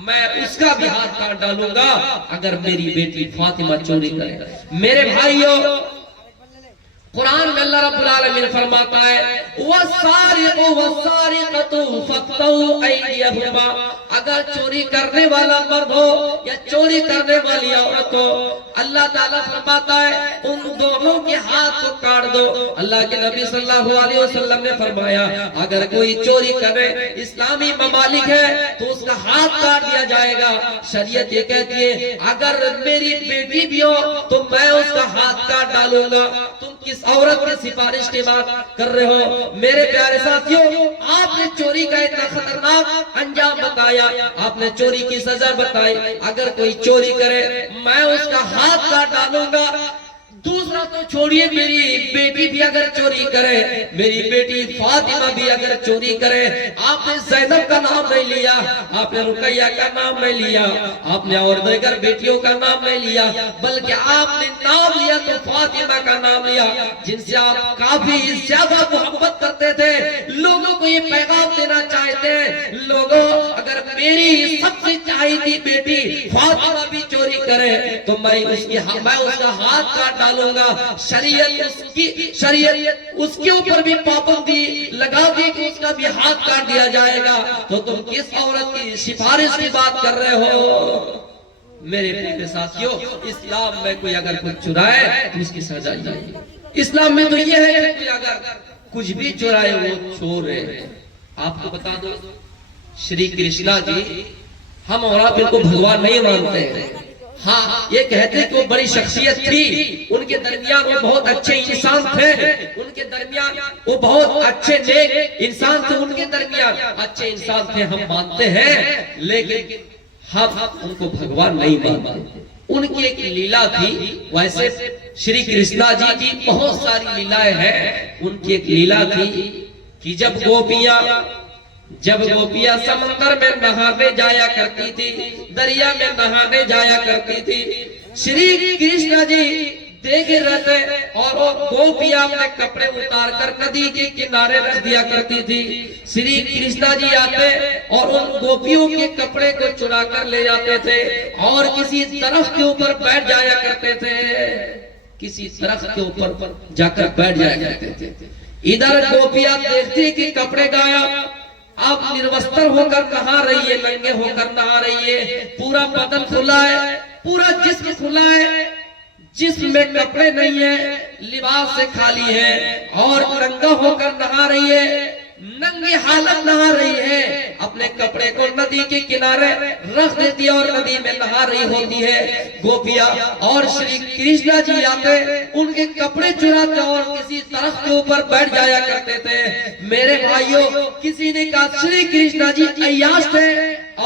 میں اس کا بھی ہاتھ کاٹ ڈالوں گا اگر میری بیٹی فاطمہ چوری کرے۔ میرے بھائیوں، قرآن میں اللہ رب العالمین فرماتا ہے وَالسَّارِقُ وَالسَّارِقَةُ فَاقْطَعُوا أَيْدِيَهُمَا، اگر چوری کرنے والا مرد ہو یا چوری کرنے والی عورت ہو، اللہ تعالیٰ فرماتا ہے ان دونوں کے ہاتھ کو کاٹ دو۔ اللہ کے نبی صلی اللہ علیہ وسلم نے فرمایا اگر کوئی چوری کرے، اسلامی ممالک ہے تو اس کا ہاتھ کاٹ دیا جائے گا۔ شریعت یہ کہتی ہے اگر میری بیٹی بھی ہو تو میں اس کا ہاتھ کاٹ ڈالوں گا۔ تم کس عورت کی سفارش کی بات کر رہے ہو؟ میرے پیارے ساتھیوں، آپ نے چوری کا اتنا خطرناک انجام بتایا، آپ نے چوری کی سزا بتائی، اگر کوئی چوری کرے میں اس کا ہاتھ کاٹ ڈالوں گا۔ دوسرا تو چھوڑیے، میری بیٹی بھی اگر چوری کرے، میری بیٹی فاطمہ بھی اگر چوری کرے، آپ نے زینب کا نام نہیں لیا، آپ نے رقیہ کا نام نہیں لیا، آپ نے اور دیگر بیٹیوں کا نام نہیں لیا، بلکہ آپ نے نام لیا تو فاطمہ کا نام لیا، جن سے آپ کافی زیادہ محبت کرتے تھے۔ لوگوں کو یہ پیغام دینا چاہتے ہیں، لوگوں اگر میری سب سے چاہیے تھی بیٹی فاطمہ بھی چوری کرے تو میں اس کا ہاتھ کاٹ ڈالوں گا. شریعت اس کے اوپر بھی پابندی لگا دی کہ اس کا بھی ہاتھ کاٹ دیا جائے گا. تو تم کس عورت کی سفارش کی بات کر رہے ہو؟ میرے پیارے ساتھیوں، اسلام میں کوئی اگر کچھ چرائے تو اس کی سزا یہ ہے. اسلام میں تو یہ ہے کہ اگر کچھ بھی چرائے وہ چور ہے. آپ کو بتا دو، شری کرشنا جی ہم اور آپ ان کو بھگوان نہیں مانتے ہیں. ہاں یہ کہتے کہ وہ بڑی شخصیت تھی، ان کے درمیان وہ بہت اچھے انسان تھے، ان کے درمیان وہ بہت اچھے نیک انسان تھے، ان کے درمیان اچھے انسان تھے، ہم مانتے ہیں. لیکن ہم ان کو بھگوان نہیں مانتے. ان کی ایک لیلا تھی. ویسے شری کرشنا جی کی بہت ساری لیلائیں ہیں. ان کی ایک لیلا تھی کہ جب گوپیاں سمندر میں نہانے جایا کرتی تھی، دریا میں نہانے جایا کرتی تھی، شری کرشنا جی دیکھ رہتے اور وہ گوپیاں اپنے کپڑے اتار کر ندی کے کنارے رکھ دیا کرتی تھی. شری کرشنا جی آتے اور ان گوپیوں کے کپڑے کو چرا کر لے جاتے تھے اور کسی درخت کے اوپر بیٹھ جایا کرتے تھے. کسی درخت کے اوپر جا کر بیٹھ جایا کرتے تھے. ادھر گوپیاں دیکھتی کہ کپڑے غائب، اب نروستر ہو کر نہا رہی ہے، ننگے ہو کر نہا رہی ہے، پورا بدن کھلا ہے، پورا جسم کھلا ہے، جسم میں کپڑے نہیں ہیں، لباس سے خالی ہے اور ننگا ہو کر نہا رہی ہے، ننگی حالت نہا رہی ہے. اپنے کپڑے کو ندی کے کنارے رکھ دیتی ہے اور ندی میں نہا رہی ہوتی ہے. گوپیاں اور شری کرشنا جی آتے، ان کے کپڑے چراتے اور کسی درخت کے اوپر بیٹھ جایا کرتے تھے. میرے بھائیوں، کسی نے کہا شری کرشنا جی عیاش تھے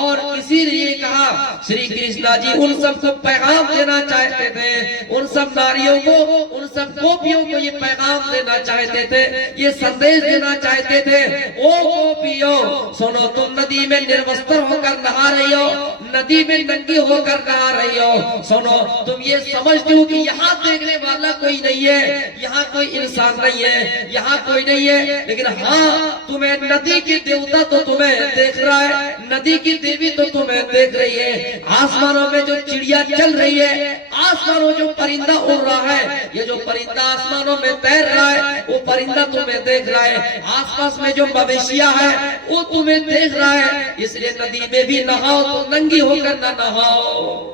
اور کسی نے یہ کہا شری کرشنا جی ان سب کو پیغام دینا چاہتے تھے، ان سب ناریوں کو، ان سب گوپیوں کو یہ پیغام دینا چاہتے تھے، یہ سندیش دینا چاہتے تھے. او گوپیوں سنو، تم ندی میں نروستر ہو کر نہا رہی ہو، ندی میں ننگی ہو کر نہا رہی ہو. سنو، تم یہ سمجھتے ہو کہ یہاں دیکھنے والا کوئی نہیں ہے، یہاں کوئی انسان نہیں ہے، یہاں کوئی نہیں ہے، لیکن ہاں تمہیں ندی کی دیوتا تو تمہیں دیکھ رہا ہے، ندی کی دیوی تو تمہیں دیکھ رہی ہے. آسمانوں میں جو چڑیا چل رہی ہے، آسمانوں جو پرندہ اڑ رہا ہے، یہ جو پرندہ آسمانوں میں تیر رہا ہے وہ پرندہ تمہیں دیکھ رہا ہے. آس پاس میں جو مویشیاں ہے وہ تمہیں دیکھ رہا ہے. اس لیے ندی میں بھی نہاؤ تو ننگی ہو کر نہ نہاؤ.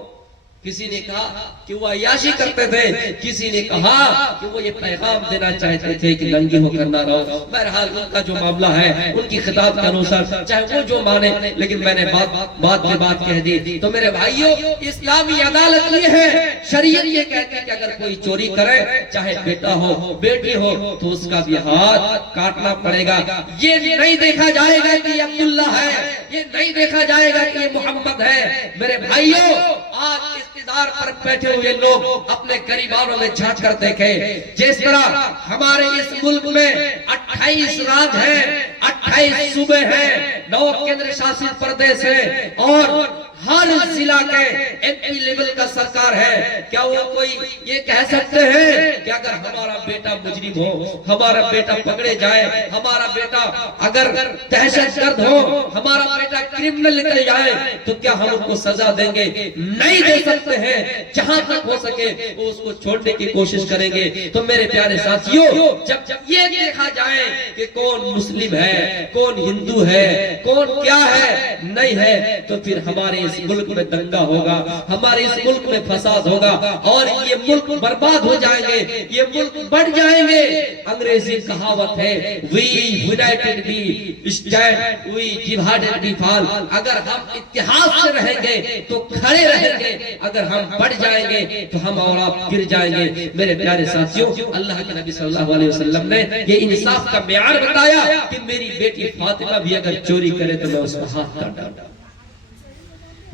کسی نے کہا کہ وہ عیاشی کرتے تھے، کسی نے کہا کہ وہ یہ پیغام دینا چاہتے تھے کہ ننگی ہو کر نہ رہو. بہرحال ان کا جو معاملہ ہے، ان کی خطاب کے انوسار چاہے وہ جو مانے، لیکن میں نے بات کہہ دی. تو میرے بھائیوں، اسلامی عدالت یہ ہے، شریعت یہ کہتی ہے کہ اگر کوئی چوری کرے، چاہے بیٹا ہو بیٹی ہو، تو اس کا بھی ہاتھ کاٹنا پڑے گا. یہ نہیں دیکھا جائے گا کہ یہ عبداللہ ہے، یہ نہیں دیکھا جائے گا کہ یہ محمد ہے. میرے بھائیوں، آج اقتدار پر بیٹھے ہوئے لوگ اپنے گریبانوں میں جھانک کر دیکھیں. جس طرح ہمارے اس ملک میں 28 راج ہیں، 28 صوبے ہیں، 9 کیندر شاست پردیش ہیں اور ہر ضلع کے ایم پی لیول کا سرکار ہے. کیا وہ کوئی یہ کہہ سکتے ہیں کہ اگر ہمارا بیٹا مجرم ہو، ہمارا بیٹا پکڑے جائے، ہمارا بیٹا اگر دہشت گرد ہو، ہمارا بیٹا کرمنل نکل جائے تو کیا ہم ان کو سزا دیں گے؟ نہیں دے سکتے ہیں. جہاں تک ہو سکے وہ اس کو چھوڑنے کی کوشش کریں گے. تو میرے پیارے ساتھیوں، جب یہ دیکھا جائے کہ کون مسلم ہے، کون ہندو ہے، کون کیا ہے، نہیں ہے، تو پھر ہمارے اس ملک میں دنگا ہوگا، ہمارے اس ملک میں فساد ہوگا اور یہ ملک برباد ہو جائیں گے، یہ ملک بڑھ جائیں گے. انگریزی کہاوت ہے we united we stand, we divided we fall. اگر ہم اتحاد سے رہیں گے تو کھڑے رہیں گے، اگر ہم بڑھ جائیں گے تو ہم اور آپ گر جائیں گے. میرے پیارے ساتھیوں، اللہ کے نبی صلی اللہ علیہ وسلم نے یہ انصاف کا معیار بتایا کہ میری بیٹی فاطمہ بھی اگر چوری کرے تو میں اس کا ہاتھ کاٹ ڈالوں.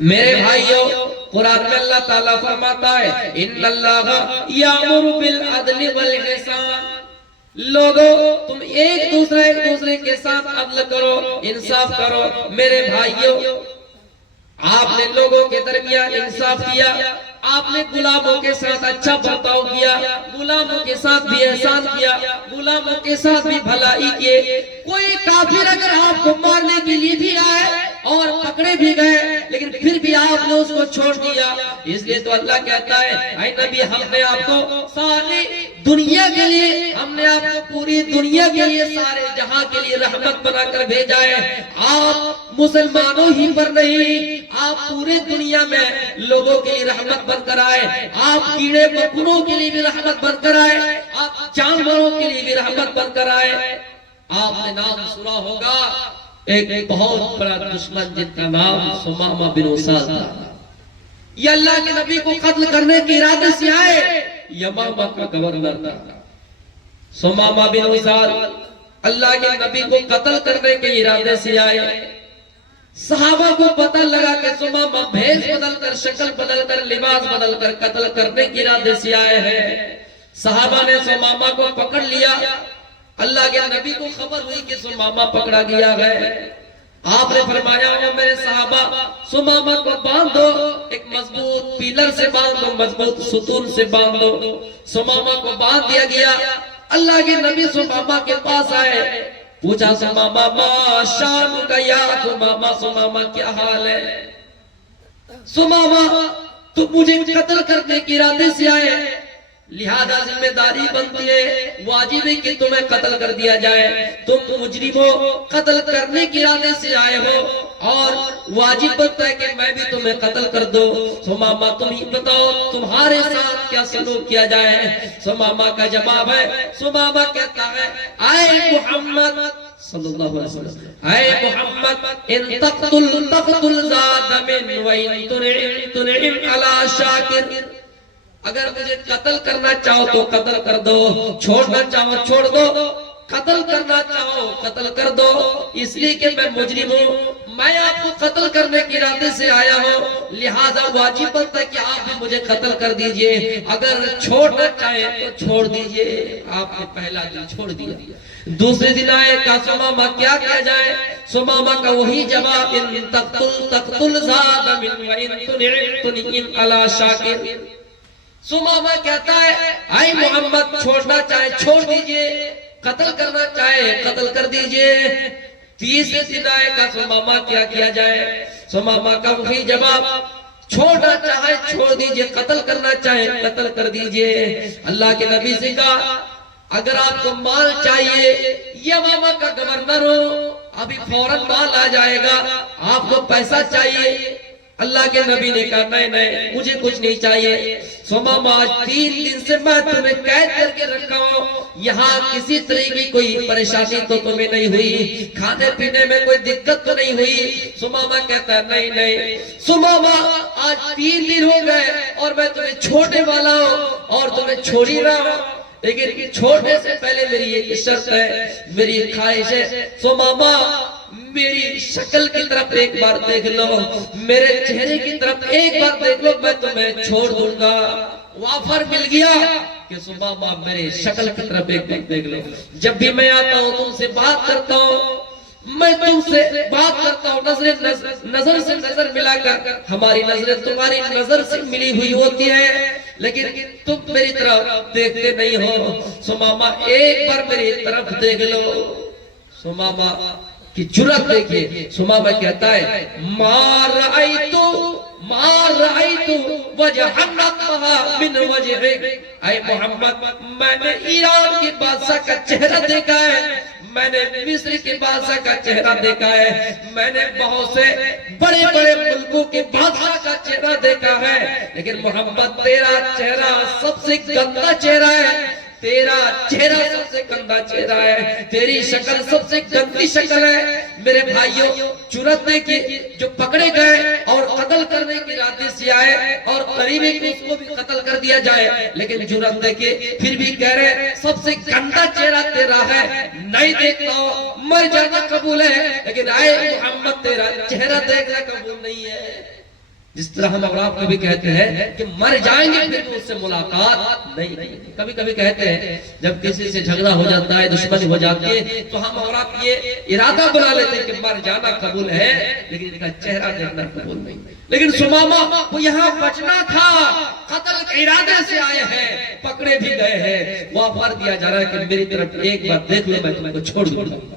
میرے بھائیوں، قرآن میں اللہ تعالیٰ فرماتا ہے ان اللہ یامر بالعدل والحسان. لوگوں، تم ایک دوسرے کے ساتھ عدل کرو، انصاف کرو. میرے بھائیوں، آپ نے لوگوں کے درمیان انصاف کیا، آپ نے غلاموں کے ساتھ اچھا برتاؤ کیا، غلاموں کے ساتھ بھی احسان کیا، غلاموں کے ساتھ بھی بھلائی کیے. کوئی کافر اگر آپ کو مارنے کے لیے بھی آئے اور پکڑے بھی گئے لیکن پھر بھی آپ نے اس کو چھوڑ دیا. اس لیے تو اللہ کہتا ہے اے نبی ہم نے آپ کو ساری دنیا کے لیے, ہم نے آپ کو پوری دنیا کے لیے, سارے جہاں کے لیے رحمت بنا کر بھیجا ہے. آپ مسلمانوں ہی پر نہیں, آپ پورے دنیا میں لوگوں کے لیے رحمت بن کر آئے. آپ کیڑے مکوڑوں کے لیے بھی رحمت بن کر آئے, آپ جانوروں کے لیے بھی رحمت بن کر آئے. آپ نے نام سنا ہوگا ایک بہت بڑا دشمن جن کا نام سمامہ بن اسال تھا. یہ اللہ کے نبی کو قتل کرنے کے ارادے سے آئے. یمامہ کا گورنر تھا سمامہ بن اسال, اللہ کے نبی کو قتل کرنے کے ارادے سے آئے. صحابہ کو پتہ لگا کہ سمامہ بھیس بدل کر, شکل بدل کر, لباس بدل کر قتل کرنے کے ارادے سے آئے ہیں. صحابہ نے سمامہ کو پکڑ لیا. اللہ کے نبی کو خبر ہوئی کہ سمامہ پکڑا گیا ہے. آپ نے فرمایا میرے صحابہ سمامہ کو باندھ دو, ایک مضبوط پیلر سے باندھ دو, مضبوط ستون سے باندھ دو. سمامہ کو باندھ دیا گیا. اللہ کے نبی سمامہ کے پاس آئے, پوچھا سمامہ ما شان کا, یا سمامہ, سمامہ کیا حال ہے؟ سمامہ تو مجھے قتل کرنے کی ارادے سے آئے, لہذا ذمہ داری بنتی ہے, واجب ہے کہ تمہیں قتل کر دیا جائے. تم مجرم ہو, قتل کرنے کی ارادے سے آئے ہو, اور واجب بنتا ہے کہ میں بھی تمہیں قتل کر دو. سمامہ تم ہی بتاؤ تمہارے ساتھ کیا سلوک کیا جائے؟ سمامہ کا جواب ہے, سمامہ کہتا ہے اے محمد صلی اللہ علیہ وسلم, اے محمد ان تقتل تقتل ذا دم وان تنعم علی شاکر, اگر مجھے قتل کرنا چاہو تو قتل کر دو, چھوڑنا چاہو چھوڑ دو, قتل کرنا چاہو قتل کر دو. اس لیے کہ میں مجرم ہوں, میں آپ کو قتل کرنے کے ارادے سے آیا ہوں, لہذا واجب بنتا ہے کہ آپ بھی مجھے قتل کر دیجئے. اگر چھوڑنا چاہے تو چھوڑ دیجئے. آپ نے پہلا دن چھوڑ دیا. دوسرے دن آئے, کہا سمامہ کیا کیا جائے؟ سمامہ کا وہی جواب ان تقتل تقتل ذا دم وان تنعم علی شاکر. سمامہ کہتا ہے اے محمد چھوڑنا چاہے چھوڑ دیجئے, قتل کرنا چاہے قتل کر دیجئے. تیسرے دن آئے, کہا سمامہ کیا کیا جائے؟ سمامہ کا وہی جواب, چھوڑنا چاہے چھوڑ دیجئے, قتل کرنا چاہے قتل کر دیجئے. اللہ کے نبی سے کہا اگر آپ کو مال چاہیے, یمامہ کا گورنر ہو, ابھی فوراً مال آ جائے گا. آپ کو پیسہ چاہیے, اللہ کے نبی نے کہا نہیں نہیں مجھے کچھ نہیں چاہیے. سمامہ آج 3 دن سے میں تمہیں قید کر کے رکھا ہوں, یہاں کسی طرح کی کوئی پریشانی تو تمہیں نہیں ہوئی, کھانے پینے میں کوئی دقت تو نہیں ہوئی؟ سمامہ کہتا ہے نہیں نہیں. سمامہ آج 3 دن ہو گئے اور میں تمہیں چھوڑنے والا ہوں اور تمہیں چھوڑ ہی رہا ہوں, لیکن چھوڑنے سے پہلے میری ایک شرط ہے, میری ایک خواہش ہے. سمامہ میری شکل کی طرف ایک بار دیکھ لو, میرے چہرے کی طرف ایک بار دیکھ لو, میں تمہیں چھوڑ دوں گا. وافر مل گیا کہ سمامہ میرے شکل کی طرف ایک بار دیکھ لو. جب بھی میں آتا ہوں تم سے بات کرتا ہوں, میں تم سے بات کرتا ہوں, نظر سے نظر ملا کر ہماری نظریں تمہاری نظر سے ملی ہوئی ہوتی ہے, لیکن تم میری طرف دیکھتے نہیں ہو. سمامہ ایک بار میری طرف دیکھ لو. سمامہ کی جرأت دیکھئے. سمامہ کہتا ہے ما رأیتو وجہنتہا من وجہک, اے محمد میں نے ایران کے بادشاہ کا چہرہ دیکھا ہے, میں نے مصر کے بادشاہ کا چہرہ دیکھا ہے, میں نے بہت سے بڑے بڑے ملکوں کے بادشاہ کا چہرہ دیکھا ہے, لیکن محمد تیرا چہرہ سب سے گندا چہرہ ہے, تیرا چہرہ سب سے گندا چہرہ ہے, تیری شکل سب سے گندی شکل ہے. میرے بھائیوں جرأت دیکھیے, جو پکڑے گئے اور قتل کرنے کے ارادے سے آئے اور قریب ہے کہ اس کو بھی قتل کر دیا جائے, لیکن جرأت دیکھیے پھر بھی کہہ رہے سب سے گندا چہرہ تیرا ہے, نہیں دیکھتا ہوں, مر جانا قبول ہے, لیکن اے محمد تیرا چہرہ دیکھنا قبول نہیں ہے. جس طرح ہم اور آپ کبھی کہتے ہیں کہ مر جائیں گے پھر بھی اس سے ملاقات نہیں. کبھی کبھی کہتے ہیں جب کسی سے جھگڑا ہو جاتا ہے, دشمنی ہو جاتی ہے, تو ہم اور آپ یہ ارادہ بنا لیتے ہیں کہ مر جانا قبول ہے, لیکن ان کا چہرہ دیکھنا قبول نہیں. لیکن سمامہ کو یہاں بچنا تھا, قتل کے ارادے سے آئے ہیں, پکڑے بھی گئے ہیں, وافر دیا جا رہا ہے کہ میری طرف ایک بار دیکھ لو, میں تمہیں کو چھوڑ دوں گا.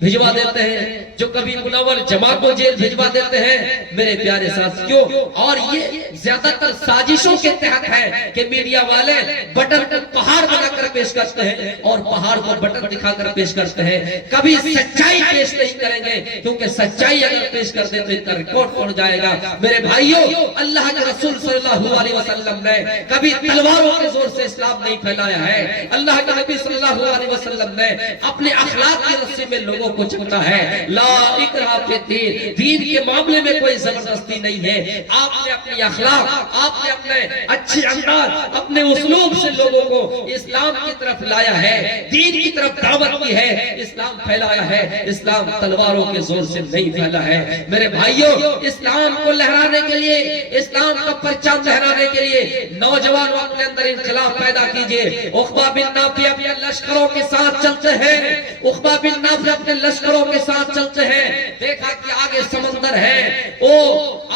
بھجوا دیتے ہیں، جو کبھی منور جماع کو جیل بھجوا دیتے ہیں میرے پیارے ساتھیوں۔ اور یہ زیادہ تر سازشوں کے تحت ہے کہ میڈیا والے بٹن کو پہاڑ بنا کر پیش کرتے ہیں اور پہاڑ کو بٹن دکھا کر پیش کرتے ہیں، کبھی سچائی پیش نہیں کریں گے، کیونکہ سچائی اگر پیش کر دیں تو ان کا ریکارڈ پڑ جائے گا۔ میرے بھائیوں، اللہ کے رسول صلی اللہ علیہ وسلم نے کبھی تلواروں کے زور سے اسلام نہیں پھیلایا ہے۔ اللہ کے نبی صلی اللہ علیہ وسلم نے اپنے اخلاق کی رسی میں لوگوں کو چمٹا ہے۔ لا اکراہ فی الدین، دین کے معاملے میں کوئی زبردستی نہیں ہے۔ آپ نے اپنی اخلاق، آپ نے اپنے اچھے انداز، اپنے اسلوب سے لوگوں کو اسلام کی طرف لایا ہے، دین کی طرف دعوت کی ہے، اسلام پھیلایا ہے۔ اسلام تلواروں کے زور سے نہیں پھیلا ہے۔ میرے بھائیوں، اسلام کو لہرانے کے لیے، اسلام کا پرچم لہرانے کے لیے نوجوانوں اپنے اندر انقلاب پیدا کیجئے۔ عقبہ بن نافع اپنے لشکروں کے ساتھ چلتے ہیں، عقبہ بن نافع اپنے لشکروں کے ساتھ چلتے ہیں، دیکھا کہ آگے سمندر ہے، وہ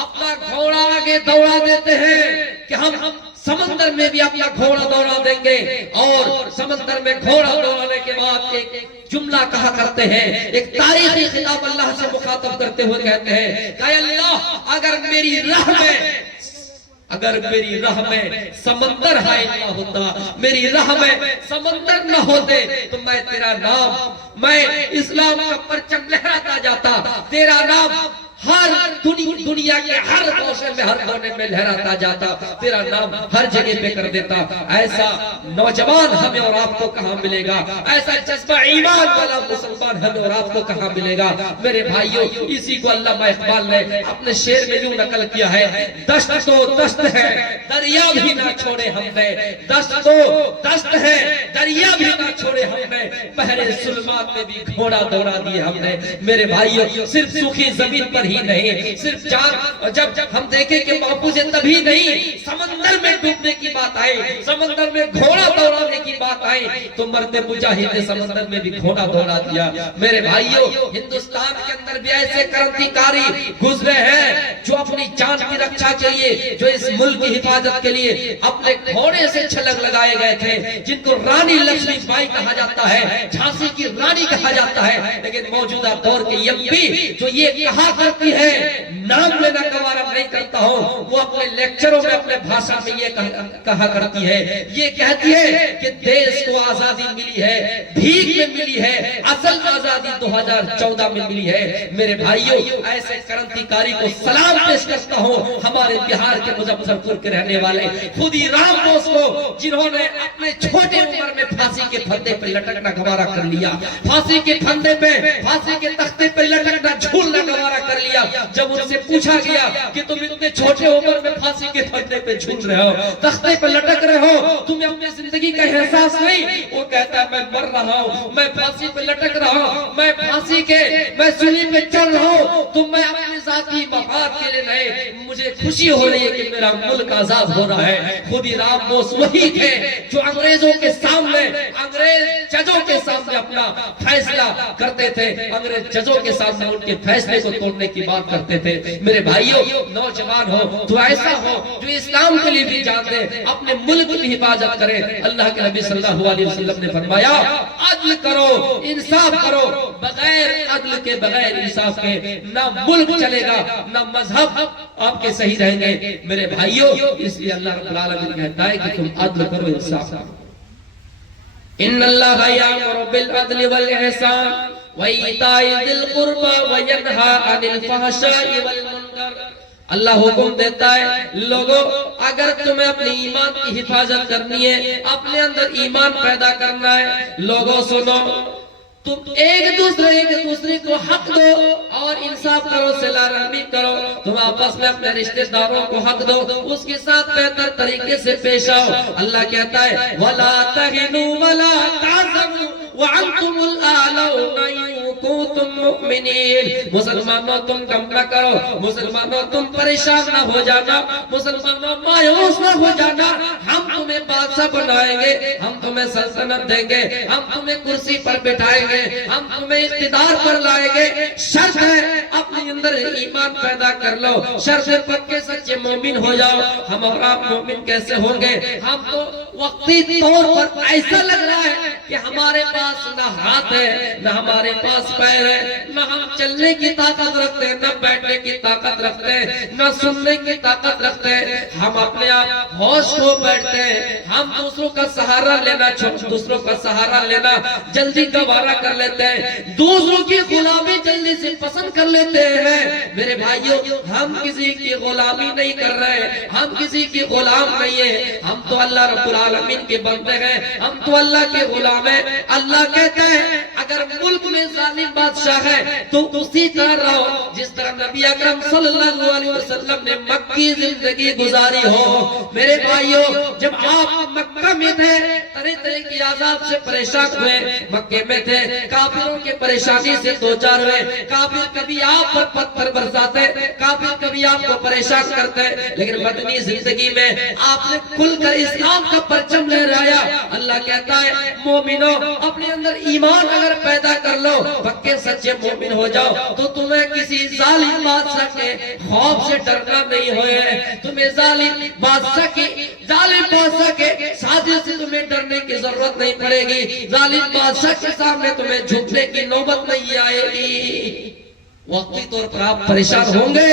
اپنا گھوڑا آگے دوڑا دیتے ہیں کہ ہم سمندر میں بھی اپنا گھوڑا دوڑا دیں گے۔ اور سمندر میں گھوڑا دوڑانے کے بعد ایک جملہ کہا کرتے ہیں، ایک تاریخی خطاب اللہ سے مخاطب کرتے ہوئے کہتے ہیں کہ اللہ اگر میری راہ میں سمندر حائل نہ ہوتا، میری راہ میں سمندر نہ ہوتے تو میں تیرا نام، میں اسلام کا پرچم لہراتا جاتا، تیرا نام ہر دنیا کے ہر کوشے میں، ہر کونے میں لہراتا جاتا، تیرا نام ہر جگہ پہ کر دیتا۔ ایسا نوجوان ہمیں اور آپ کو کہاں ملے گا؟ ایسا جذبہ ایمان والا مسلمان ہمیں اور آپ کو کہاں ملے گا؟ میرے بھائیوں، اسی کو علامہ اقبال نے اپنے شعر میں یوں نقل کیا ہے، دشت تو دشت ہے دریا بھی نہ چھوڑے ہم نے، دشت تو دشت ہے دریا بھی نہ چھوڑے ہم نے، بحر ظلمات میں بھی گھوڑا دوڑا دیے ہم نے۔ میرے بھائیوں، صرف سوکھی زمین پر ہی نہیں، صرف جب ہم دیکھیں کہ محفوظ تبھی نہیں، سمندر میں ڈوبنے کی بات آئی، سمندر میں گھوڑا دوڑانے کی بات آئی تو مرد مجاہد نے سمندر میں بھی گھوڑا دوڑا دیا۔ میرے بھائیوں، ہندوستان کے اندر بھی ایسے کرانتیکاری گزرے ہیں جو اپنی جان کی رکھا کے لیے، جو اس ملک کی حفاظت کے لیے اپنے گھوڑے سے چھلک لگائے گئے تھے، جن کو رانی لکشمی بائی کہا جاتا ہے، جھانسی کی رانی کہا جاتا ہے۔ لیکن موجودہ دور کے ایم پی جو یہ کہا کرتی ہے، نام لینا گوارا نہیں کرتا ہوں، وہ اپنے لیکچروں میں، اپنے بھاشا میں یہ کہا کرتی ہے، یہ کہتی ہے کہ دیش کو آزادی ملی ہے، بھیک میں ملی ہے، اصل آزادی 2014 میں ملی ہے۔ میرے بھائیوں، ایسے کرانتیکاری کو سلام پیش کرتا ہوں، ہمارے بہار کے مظفر پور کے رہنے والے خودی رام بوس کو، جنہوں نے اپنے چھوٹے عمر میں پھانسی کے پھندے پہ لٹکنا گوارا کر لیا، پھانسی کے پھندے پہ، پھانسی کے تختے پہ لٹکنا، جھولنا گوارا کر لیا۔ جب ان سے پوچھا گیا کہ تم اتنے چھوٹے عمر میں پھانسی کے پھندے پہ جھول رہے ہو، تختے پہ لٹک رہے ہو، تمہیں اپنی زندگی کا احساس نہیں؟ وہ کہتا ہے میں مر رہا ہوں، میں پھانسی پہ لٹک رہا ہوں، میں پھانسی کے، میں سولی پہ چڑھ رہا ہوں، تو میں اپنے ذاتی مفاد کے لیے نہیں، مجھے خوشی ہو رہی ہے کہ میرا ملک آزاد ہو رہا ہے۔ خودی رام بوس وہی تھے جو انگریزوں کے سامنے، انگریز ججوں کے سامنے اپنا فیصلہ کرتے تھے، انگریز ججوں کے سامنے ان کے فیصلے کو توڑنے کی بات کرتے تھے۔ میرے بھائیوں، نوجوان ہو تو ایسا ہو جو اسلام کے لیے بھی جان دے، اپنے ملک کی حفاظت کرے۔ اللہ کے نبی صلی اللہ علیہ وسلم نے فرمایا عدل کرو، انصاف کرو، بغیر عدل کے، بغیر انصاف کے نہ ملک چلے گا، نہ مذہب آپ کے صحیح رہیں گے۔ میرے بھائیوں، اس لیے اللہ رب العالمین کہتا ہے کہ تم عدل کرو، انصاف کرو۔ ان اللہ یامر بالعدل والاحسان وَإِيتَاءِ ذِي الْقُرْبَى وَيَنْهَىٰ عَنِ الْفَحْشَاءِ وَالْمُنکَرِ۔ اللہ حکم دیتا ہے، لوگوں اگر تمہیں اپنی ایمان کی حفاظت کرنی ہے، اپنے اندر ایمان پیدا کرنا ہے، لوگوں سنو، تم ایک دوسرے کو حق دو اور انصاف کرو، صلہ رحمی کرو، تم آپس میں اپنے رشتہ داروں کو حق دو، اس کے ساتھ بہتر طریقے سے پیش آؤ۔ اللہ کہتا ہے وَلَا تَهِنُوا وَلَا تَحْزَنُوا وَأَنْتُمُ الْأَعْلَوْنَ إِن كُنتُم مُؤْمِنِينَ۔ مسلمانوں تم غم نہ کرو، مسلمانوں تم پریشان نہ ہو جانا، مسلمانوں مایوس نہ ہو جانا، ہم تمہیں بادشاہ بنائیں گے، ہم تمہیں سلطنت دیں گے، ہم تمہیں کرسی پر بٹھائیں گے، ہم تمہیں اقتدار پر لائیں گے، شرط ہے اپنے اندر ایمان پیدا کر لو، شرط ہے پکے سچے مومن ہو جاؤ۔ ہم اور آپ مومن کیسے ہوں گے؟ ہم تو وقتی طور پر ایسا لگ رہا ہے کہ ہمارے پاس نہ ہاتھ ہے، نہ ہمارے پاس پیر ہے، نہ ہم چلنے کی طاقت رکھتے ہیں، نہ بیٹھنے کی طاقت رکھتے ہیں، نہ سننے کی طاقت رکھتے ہیں. ہم اپنے آپ ہوش کھو بیٹھتے ہیں. ہم دوسروں کا سہارا لینا دوسروں کا سہارا لینا جلدی گوارا کر لیتے ہیں. دوسروں کی غلامی جلدی سے پسند کر لیتے ہیں. میرے بھائیوں، ہم کسی کی غلامی نہیں کر رہے، ہم کسی کی غلام نہیں ہیں. ہم تو اللہ رب العالمین کے بندے ہیں، ہم تو اللہ کے غلام ہیں. اللہ کہتا ہے اگر ملک میں ظالم بادشاہ ہے تو اسی طرح رہو جس طرح نبی اکرم صلی اللہ علیہ وسلم نے مکی زندگی گزاری ہو. میرے بھائیوں، جب آپ مکہ میں تھے طرح طرح کی عذاب سے پریشان ہوئے، مکے میں تھے کافروں کے پریشانی سے دوچار ہوئے. کافر کبھی آپ پر پتھر برساتے، کافر کبھی آپ کو پریشان کرتے، لیکن مدنی زندگی میں آپ نے کھل کر اسلام کا پرچم لہرایا. اللہ کہتا ہے مومنوں، اپنے اندر ایمان اگر پیدا کر لو، پکے سچے مومن ہو جاؤ، تو تمہیں کسی ظالم بادشاہ کے خوف سے ڈرنا نہیں ہوئے. تمہیں ظالم بادشاہ کے سازش سے تمہیں ڈرنے کی ضرورت نہیں پڑے گی. ظالم بادشاہ کے سامنے تمہیں جھکنے کی نوبت نہیں آئے گی. وقتی طور پر آپ پریشان ہوں گے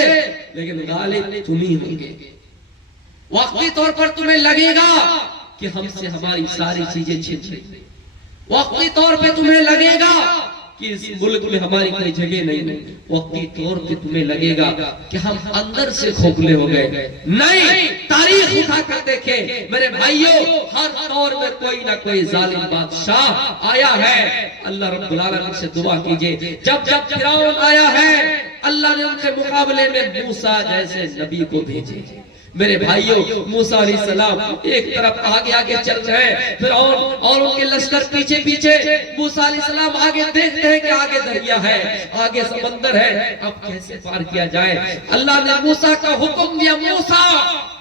لیکن غالب تم ہی ہوں گے. وقتی طور پر تمہیں لگے گا کہ ہم سے ہماری ساری چیزیں چھن رہی. وقتی طور پہ تمہیں لگے گا کہ اس ملک میں ہماری کوئی جگہ نہیں. وقتی طور پہ تمہیں لگے گا کہ ہم اندر سے کھوکھلے ہو گئے. نہیں، تاریخ اٹھا کر دیکھیں میرے بھائیوں، ہر دور میں کوئی نہ کوئی ظالم بادشاہ آیا ہے. اللہ رب العالمین سے دعا کیجئے، جب فرعون آیا ہے اللہ نے ان کے مقابلے میں موسیٰ جیسے نبی کو بھیجے. میرے بھائیوں، موسیٰ علیہ السلام ایک طرف آگے آگے چل رہے ہیں، فرعون اور ان کے لشکر پیچھے پیچھے. موسیٰ علیہ السلام آگے دیکھتے ہیں کہ آگے دریا ہے، آگے سمندر ہے، اب کیسے پار کیا جائے. اللہ نے موسیٰ کا حکم دیا، موسیٰ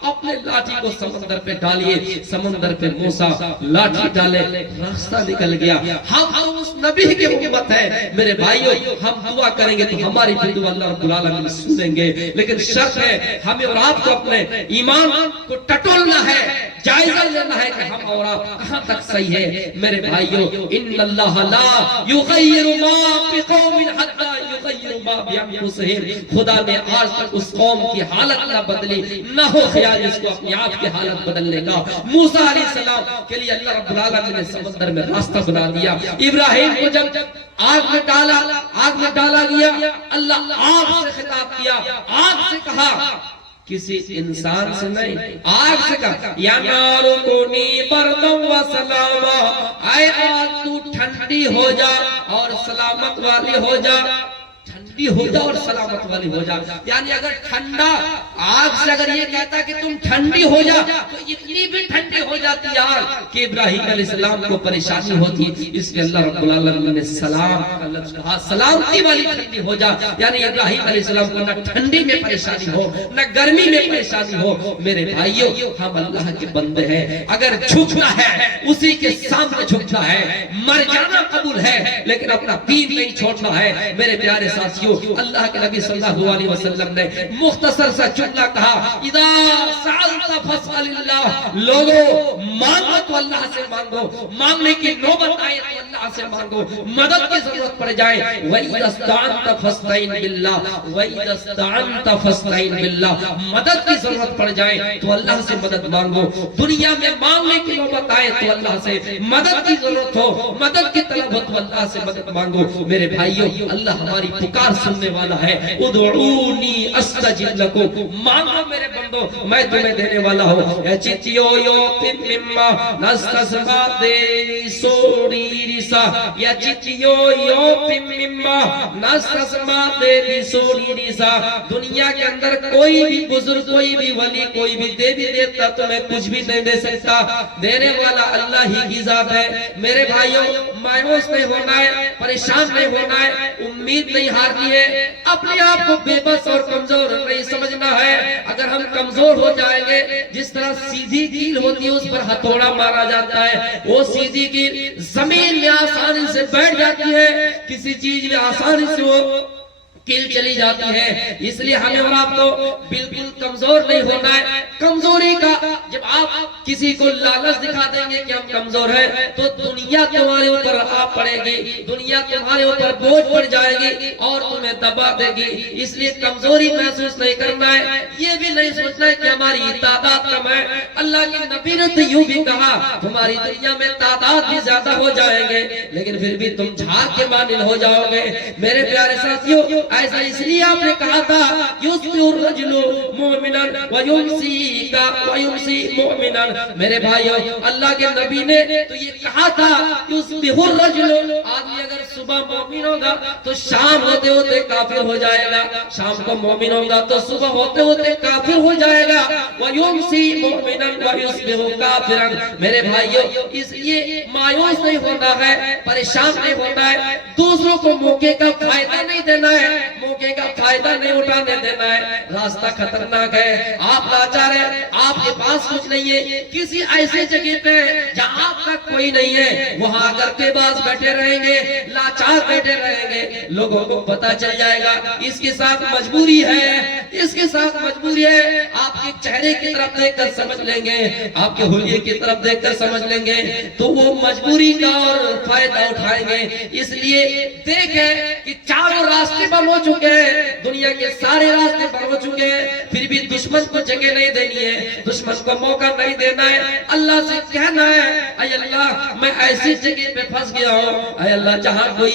اپنے لاٹھی کو سمندر پہ ڈالیے. سمندر پہ موسیٰ لاٹھی ڈالے، راستہ نکل گیا. ہم اس نبی کی امت ہے. میرے بھائیوں، ہم دعا کریں گے تو ہماری دعا اللہ رب العالمین سنیں گے، لیکن شرط ہے ہمیں اور آپ کو اپنے ایمان کو ٹٹولنا ہے، جائزہ لینا ہے کہ ہم اور آپ کہاں تک صحیح ہے. میرے بھائیوں، ان اللہ لا یغیر ما بقوم حتی یغیر ما بانفسہم. خدا نے آج تک اس قوم کی حالت نہ بدلی، نہ ہو خیال اس کو اپنی آپ کی حالت بدلنے کا. موسیٰ علیہ السلام کے لیے اللہ رب العالمین نے سمندر میں راستہ بنا دیا. ابراہیم کو جب آگ میں ڈالا گیا، اللہ آگ سے خطاب کیا، آگ سے کہا، کسی انسان سے نہیں، آگ سے کہا یا نار کونی بردم و سلاما، اے آگ تو ٹھنڈی ہو جا اور سلامت والی ہو جا. ٹھنڈی ہو جا اور سلامت والی ہو جا. یعنی اگر ٹھنڈا آگ سے اگر یہ کہتا کہ تم ٹھنڈی ہو جا تو اتنی بھی ٹھنڈی ہو جاتی آگ کہ ابراہیم علیہ السلام کو پریشانی ہوتی. اس لیے اللہ رب العالمین نے سلام کا لفظ کہا، سلامتی والی ٹھنڈی ہو جا. یعنی ابراہیم علیہ السلام کو نہ ٹھنڈی میں پریشانی ہو نہ گرمی میں پریشانی ہو. میرے بھائیوں، ہم اللہ کے بندے ہیں. اگر جھکنا ہے اسی کے سامنے جھکنا ہے، مر جانا قبول ہے لیکن اپنا دین نہیں چھوڑنا ہے. میرے پیارے ساتھیوں، اللہ کے نبی صلی اللہ علیہ وسلم نے مختصر سا جملہ کہا، اذا سألت فاسأل اللہ. لوگوں، مانگو تو اللہ سے مانگو، مانگنے کی نوبت آئے تو اللہ سے مانگو، مدد کی ضرورت پڑ جائے. وَإِذَا اسْتَعَنْتَ فَاسْتَعِنْ بِاللَّهِ وَإِذَا اسْتَعَنْتَ فَاسْتَعِنْ بِاللَّهِ. مدد کی ضرورت پڑ جائے تو اللہ سے مدد مانگو. دنیا میں مانگنے کی نوبت آئے تو اللہ سے مدد کی ضرورت ہو، مدد کی طلب ہو تو اللہ سے مدد مانگو. میرے بھائیوں، اللہ ہماری پکار سننے والا ہے. ادعونی استجب لکم، مانگو میرے بندو میں تمہیں دینے والا ہوں. چتیو یو پمما نستسما دے سوڑی ریسا، یا چتیو یو پمما نستسما دے سوڑی ریسا. دنیا کے اندر کوئی بھی بزرگ، کوئی بھی ولی، کوئی بھی دیوی دیوتا تمہیں کچھ بھی نہیں دے سکتا. دینے والا اللہ ہی کی ذات ہے. میرے بھائیوں، مایوس نہیں ہونا ہے، پریشان نہیں ہونا ہے، امید نہیں ہارنی ہے، اپنے آپ کو بے بس اور کمزور نہیں سمجھنا ہے. اگر ہم کمزور ہو جائیں گے، جس طرح سیدھی کیل ہوتی ہے اس پر ہتھوڑا مارا جاتا ہے، وہ سیدھی کیل زمین میں آسانی سے بیٹھ جاتی ہے، کسی چیز میں آسانی سے وہ کیل چلی جاتی ہے. اس لیے ہمیں اور آپ کو بالکل کمزور نہیں ہونا ہے. کمزوری کا جب آپ کسی کو لالچ دکھا دیں گے کہ ہم کمزور ہیں تو دنیا تمہارے اوپر آ پڑے گی، دنیا تمہارے اوپر بوجھ پڑ جائے گی اور تمہیں دبا دے گی۔ اس لیے کمزوری محسوس نہیں کرنا ہے، یہ بھی نہیں سوچنا ہے کہ ہماری تعداد کم ہے۔ اللہ کے نبی نے تو یوں بھی کہا تمہاری دنیا میں تعداد بھی زیادہ ہو جائیں گے لیکن پھر بھی تم جھاگ کے مانند ہو جاؤ گے۔ میرے پیارے ساتھیوں، ایسا اس لیے آپ نے کہا تھا یُصْبِحُ الرَّجُلُ مُؤْمِنًا وَيُمْسِي مُؤْمِنًا۔ میرے بھائیو، اللہ کے نبی نے تو یہ کہا تھا یُصْبِحُ الرَّجُلُ، آدمی اگر صبح مومن ہوگا تو شام ہوتے ہوتے کافر ہو جائے گا، شام کو مومن ہوگا تو صبح ہوتے ہوتے کافر ہو جائے گا۔ وَيُمْسِي مُؤْمِنًا وَيُصْبِحُ كَافِرًا۔ میرے بھائیو، اس لیے مایوس نہیں ہونا ہے، پریشان نہیں ہونا ہے، دوسروں کو موقع کا فائدہ نہیں دینا ہے، موقع کا فائدہ نہیں اٹھانے دینا ہے۔ راستہ خطرناک ہے، آپ لاچار ہیں، آپ کے پاس کچھ نہیں ہے، کسی ایسے جگہ پہ جہاں آپ کا کوئی نہیں ہے وہاں اگر کے پاس بیٹھے رہیں گے، لاچار بیٹھے رہیں گے، لوگوں کو پتا چل جائے گا اس کے ساتھ مجبوری ہے، اس کے ساتھ مجبوری ہے۔ آپ کے چہرے کی طرف دیکھ کر سمجھ لیں گے، آپ کے حلیے کی طرف دیکھ کر سمجھ لیں گے تو وہ مجبوری کا اور فائدہ اٹھائیں گے۔ اس لیے دیکھیں کہ چاروں راستے بند ہو چکے ہیں، دنیا کے سارے راستے بند ہو چکے ہیں، پھر بھی دشمن کو جگہ نہیں دینی ہے، دشمن کو موقع نہیں دینا ہے۔ اللہ سے کہنا ہے اے اللہ میں ایسی جگہ پہ پھنس گیا ہوں، اے اللہ جہاں کوئی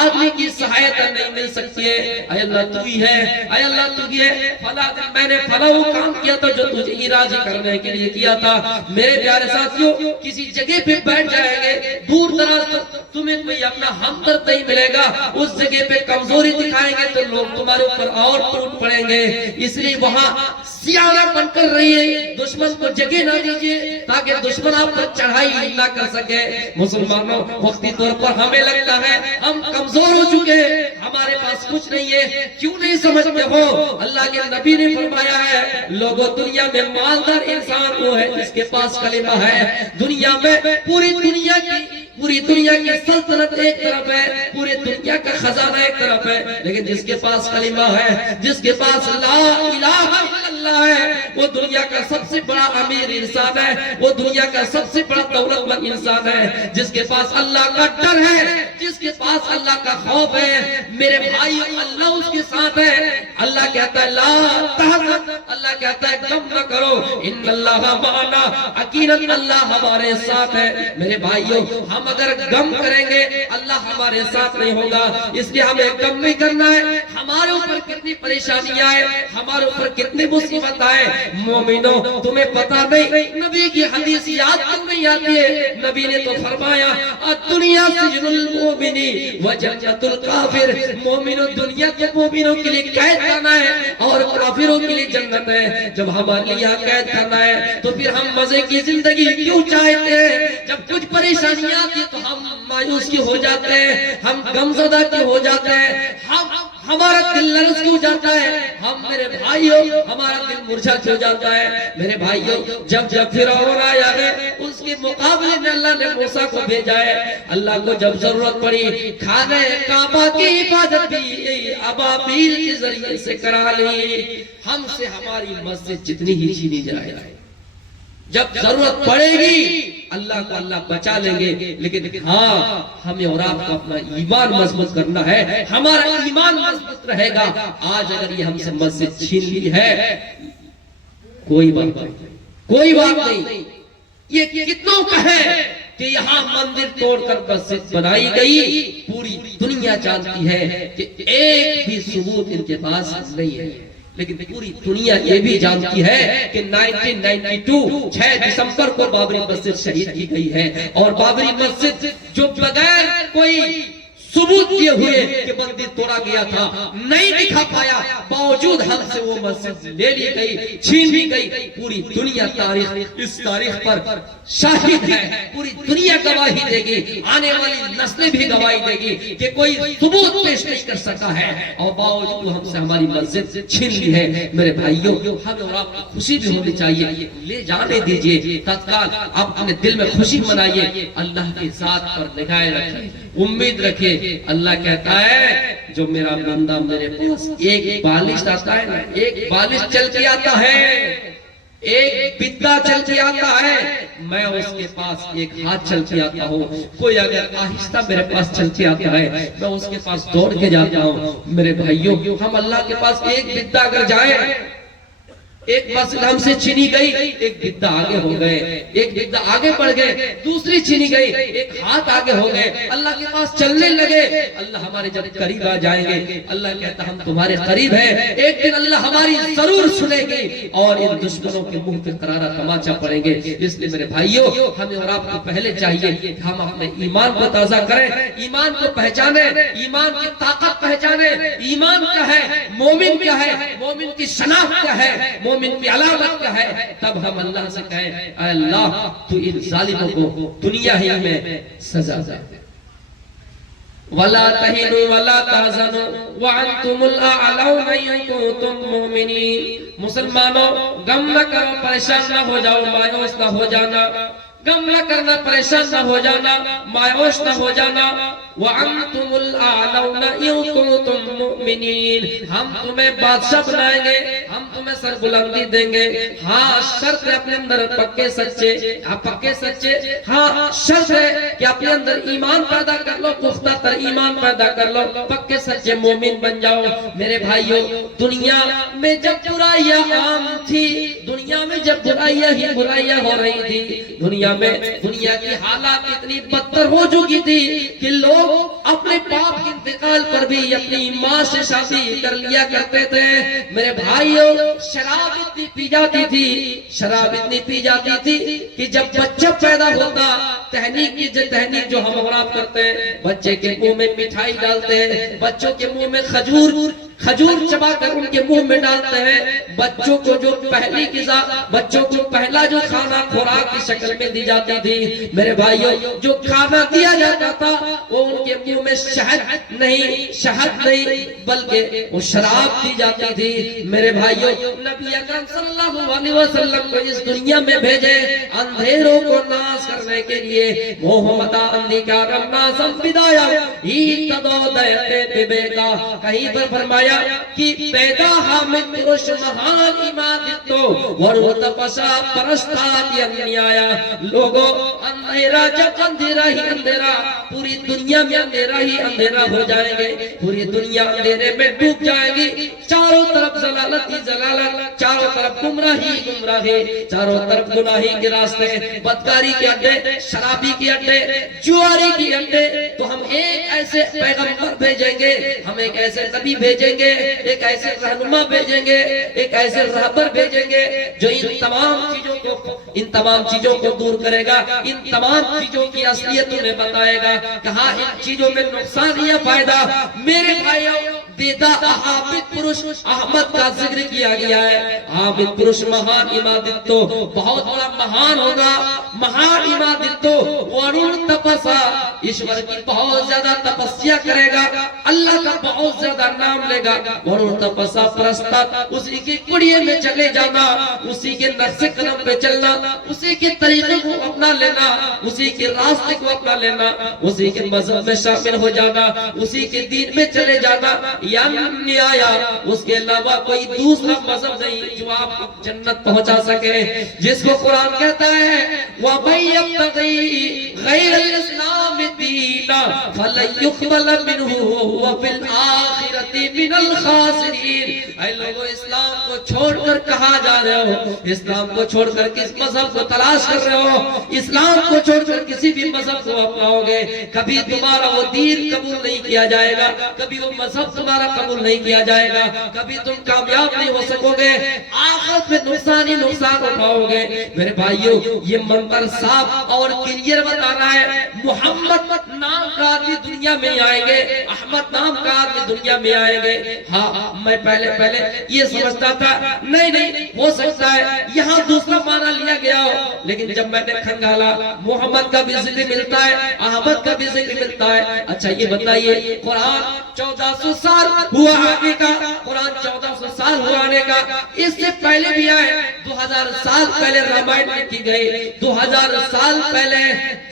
آدمی کی سہایتا نہیں مل سکتی ہے، اے اللہ تو ہی ہے، اے اللہ تو ہی ہے۔ فلاں دن میں نے فلاں وہ کام کیا تھا جو تجھے ہی راضی کرنے کے لیے کیا تھا۔ میرے پیارے ساتھیوں، کسی جگہ پہ بیٹھ جائیں گے، دور دراز تمہیں کوئی اپنا ہمدرد نہیں ملے گا، اس جگہ پہ کمزوری دکھائیں گے تو لوگ تمہارے اوپر اور ٹوٹ پڑیں گے۔ اس لیے وہاں سیانہ بن کر رہیے، دشمن کو جگہ نہ دیجیے تاکہ دشمن آپ پر چڑھائی نہ کر سکے۔ مسلمانوں، وقتی طور پر ہمیں لگتا ہے ہم کمزور ہو چکے ہیں، ہمارے پاس کچھ نہیں ہے، کیوں نہیں سمجھتے ہو؟ اللہ کے نبی نے فرمایا ہے لوگوں دنیا میں مالدار انسان وہ ہے جس کے پاس کلمہ ہے۔ دنیا میں پوری دنیا کی سلطنت ایک طرف ہے، پوری دنیا کا خزانہ ایک طرف ہے، لیکن جس کے پاس کلمہ ہے، جس کے پاس لا الہ الا اللہ ہے، وہ دنیا کا سب سے بڑا امیر انسان ہے، وہ دنیا کا سب سے بڑا دولت مند انسان ہے۔ جس کے پاس اللہ کا ڈر ہے، جس کے پاس اللہ کا خوف ہے، میرے بھائی اللہ اس کے ساتھ ہے۔ اللہ کہتا ہے لا تحزن، اللہ کہتا ہے غم نہ کرو، ان اللہ معنا، یقیناً اللہ ہمارے ساتھ ہے۔ میرے بھائیوں، ہم اگر غم کریں گے اللہ ہمارے ساتھ نہیں ہوگا، اس لیے ہمیں غم نہیں کرنا ہے۔ ہمارے اوپر کتنی پریشانیاں ہیں، ہمارے اوپر کتنی مصیبت ہے، مومنوں تمہیں پتا نہیں، نبی کی حدیث یاد کیوں نہیں آتی ہے؟ نبی نے تو فرمایا الدنیا سجن المؤمن وجنت الکافر، مومنوں دنیا کے مومنوں کے لیے قید کرنا ہے اور کافروں کے لیے جنت ہے۔ جب ہمارے لیے قید کرنا ہے تو پھر ہم مزے کی زندگی کیوں چاہتے ہیں؟ جب کچھ پریشانیاں آتی تو ہم مایوس کیوں ہو جاتے ہیں، ہم غمزدہ کیوں ہو جاتے ہیں، ہمارا دل لرز کیوں جاتا ہے، میرے بھائیوں ہمارا دل مرجھا کیوں جاتا ہے؟ میرے بھائیوں، جب فرعون آیا ہے اس کے مقابلے میں اللہ نے موسیٰ کو بھیجا ہے۔ اللہ کو جب ضرورت پڑی خانہ کعبہ کی حفاظت بھی ابابیل کے ذریعے سے کرا لی۔ ہم سے ہماری مسجد جتنی ہی چھینی جائے، جب ضرورت پڑے گی اللہ کو اللہ بچا لیں گے، لیکن ہاں ہمیں اور آپ کو اپنا ایمان مضبوط کرنا ہے، ہمارا ایمان مضبوط رہے گا۔ آج اگر یہ ہم سے مسجد چھین لی ہے کوئی بات نہیں، یہ کتنوں کا ہے کہ یہاں مندر توڑ کر مسجد بنائی گئی، پوری دنیا جانتی ہے کہ ایک بھی ثبوت ان کے پاس نہیں ہے، لیکن پوری دنیا یہ بھی جانتی ہے کہ 1992 6 دسمبر کو بابری مسجد شہید کی گئی ہے، اور بابری مسجد جو بغیر کوئی ثبوت دیے ہوئے کہ مندر توڑا گیا تھا نہیں دکھا پایا، باوجود ہم سے وہ مسجد لے لی گئی، چھین لی گئی۔ پوری دنیا اس تاریخ پر شاہد ہے، پوری دنیا گواہی دے گی، آنے والی نسلیں بھی گواہی دے گی کہ کوئی ثبوت پیش نہیں کر سکا ہے، اور باوجود ہم سے ہماری مسجد چھین لی ہے۔ میرے بھائیوں، ہمیں اور آپ کو خوشی بھی ہونی چاہیے، لے جانے دیجئے، تتکال آپ اپنے دل میں خوشی منائیے، اللہ کے ذات پر نگاہ رکھیں۔ امید رکھیے. اللہ کہتا ہے جو میرا بندہ میرے پاس ایک بالش آتا ہے نا, ایک بالش چل کے آتا ہے, ایک بدا چل کے آتا ہے, میں اس کے پاس ایک ہاتھ چل کے آتا ہوں. کوئی اگر آہستہ میرے پاس چل کے آتا ہے میں اس کے پاس دوڑ کے جاتا ہوں. میرے بھائیوں, ہم اللہ کے پاس ایک بدا اگر جائیں, ایک مسجد ہم سے چھینی گئی, ایک بدا آگے ہو گئے, ایک بدا آگے بڑھ گئے, دوسری چھینی گئی, ایک ہاتھ آگے ہو گئے, اللہ کے پاس چلنے لگے. اللہ ہمارے جب قریب آ جائیں گے, اللہ کہتا ہم تمہارے قریب ہیں, ایک دن اللہ ہماری ضرور سنے گی اور ان دشمنوں کے منہ پہ کرارا تماچا پڑیں گے. اس لیے میرے بھائیوں, ہمیں اور آپ کو پہلے چاہیے کہ ہم اپنے ایمان کو تازہ کریں, ایمان کو پہچانیں, ایمان کی طاقت پہچانیں. ایمان کیا ہے, مومن کیا ہے, مومن کی شناخت کیا ہے, مومن کی علامت کیا ہے, تب ہم اللہ سے کہیں اے اللہ تو ان ظالموں کو دنیا ہی میں سزا دے. وَلَا تَهِنُوا وَلَا تَحْزَنُوا وَأَنْتُمُ الْأَعْلَوْنَ إِن كُنتُم مُّؤْمِنِينَ. مسلمانوں غم نہ کرو, پریشان نہ ہو جاؤ, مایوس نہ ہو جانا, غم نہ کرنا, پریشان نہ ہو جانا, مایوس نہ ہو جانا. وَأَنْتُمُ الْأَعْلَوْنَ إِن كُنتُم مُّؤْمِنِينَ. ہم تمہیں بادشاہ بنائیں گے, ہم تمہیں سربلندی دیں گے. ہاں شرط ہے اپنے اندر پکے سچے, پکے سچے, ہاں شرط ہے کہ اپنے اندر ایمان پیدا کر لو, پختہ تر ایمان پیدا کر لو, پکے سچے مومن بن جاؤ. میرے بھائیوں, دنیا میں جب برائیاں عام تھی, دنیا میں جب برائیاں ہی برائیاں ہو رہی تھی, دنیا میں دنیا کی حالات اتنی بدتر ہو چکی تھی کہ لوگ اپنے باپ کے انتقال پر بھی اپنی ماں سے شادی کر لیا کرتے تھے. میرے بھائیوں, شراب اتنی پی جاتی تھی, شراب اتنی پی جاتی تھی کہ جب بچہ پیدا ہوتا, تہنیک جو ہم اور آپ کرتے ہیں, بچے کے منہ میں مٹھائی ڈالتے ہیں, بچوں کے منہ میں کھجور چبا کر ان کے منہ میں ڈالتے ہیں. بچوں کو جو پہلی غذا, بچوں کو پہلا جو کھانا خوراک کی شکل میں دی جاتی تھی, میرے بھائیوں جو کھانا دیا جاتا تھا وہ ان کے منہ میں شہد نہیں بلکہ وہ شراب دی جاتی تھی. میرے بھائیوں, نبی اکرم صلی اللہ علیہ وسلم کو اس دنیا میں بھیجے اندھیروں کو ناس کرنے کے لیے. محمد اندھیکارم ناسم بدایا ایتدو دیتے بیگا. کہیں پر فرمایا کہ پیدا حامد پرش مہان ایمادتو ورو تپسا پرستات ینی آیا. لوگوں, اندھیرا جب اندھیرا ہی اندھیرا, پوری دنیا میں اندھیرا ہی اندھیرا ہو جائیں گے, پوری دنیا اندھیرے میں ڈوب جائے گی. چاروں طرف ضلالت ہی ضلالت, چاروں طرف گمراہی گمراہی, چاروں طرف گناہی کے راستے, بدکاری کے اڈے, شرابی کے اڈے, جواری کے اڈے. تو ہم ایک ایسے پیغمبر بھیجیں گے, ہم ایک ایسے نبی بھیجیں گے, ایک ایسے رہنما بھیجیں گے, ایک ایسے رہبر بھیجیں گے جو ان تمام چیزوں کو دور کرے گا, ان تمام چیزوں کی اصلیت انہیں بتائے گا. کہاں ان چیزوں میں نقصان یا فائدہ. میرے بھائیوں, دیدہ عابد پرش احمد کا ذکر کیا گیا ہے. عابد پرش مہان ایمادتو, بہت بڑا مہان ہوگا, مہان ایمادتو ورون تپسا, ایشور کی بہت زیادہ تپسیا کرے گا, اللہ کا بہت زیادہ نام لے گا. ورون تپسا پرستا, اسی کی کڑیے میں چلے جانا, اسی کے نقش قدم پہ چلنا, اسی کے طریقے کو اپنا لینا, اسی کے راستے کو اپنا لینا, اسی کے مذہب میں شامل ہو جانا, اسی کے دین میں چلے جانا. یعنی آیا, اس کے علاوہ کوئی دوسرا مذہب نہیں جو آپ کو جنت پہنچا سکے. جس کو قرآن کہتا ہے وَمَن يَبْتَغِي غَيْرَ الْإِسْلَامِ دِينًا فَلَن يُقْبَلَ مِنْهُ وَهُوَ فِي الْآخِرَةِ مِنَ الْخَاسِرِينَ. اے لوگوں, اسلام کو چھوڑ کر کہاں جا رہے ہو, اسلام کو چھوڑ کر کس مذہب کو تلاش کر رہے ہو, اسلام کو چھوڑ کر کسی بھی مذہب کو اپناؤ گے, کبھی تمہارا وہ دین قبول نہیں کیا جائے گا, کبھی وہ مذہب تمہارا قبول نہیں کیا جائے گا, کبھی تم کامیاب نہیں ہو سکو گے, آخرت میں نقصان ہی نقصان اٹھاؤ گے. میرے بھائیوں, یہ منظر صاف اور کلیئر بتا رہا ہے. محمد نام کا آدمی دنیا میں آئیں گے, احمد نام کا آدمی دنیا میں آئیں گے. ہاں, میں پہلے یہ سمجھتا تھا نہیں ہو سکتا ہے یہاں دوسرا معنی لیا گیا ہو, لیکن جب میں نے کھنگالا محمد کا بھی ذکر ملتا ہے, احمد کا بھی ذکر ملتا ہے. اچھا یہ بتائیے, قرآن 1400 سال ہوا آنے کا, قرآن 1400 سال ہوا آنے کا, اس سے پہلے بھی آئے, 2000 سال پہلے رامائن میں کی گئی، 2000 سال پہلے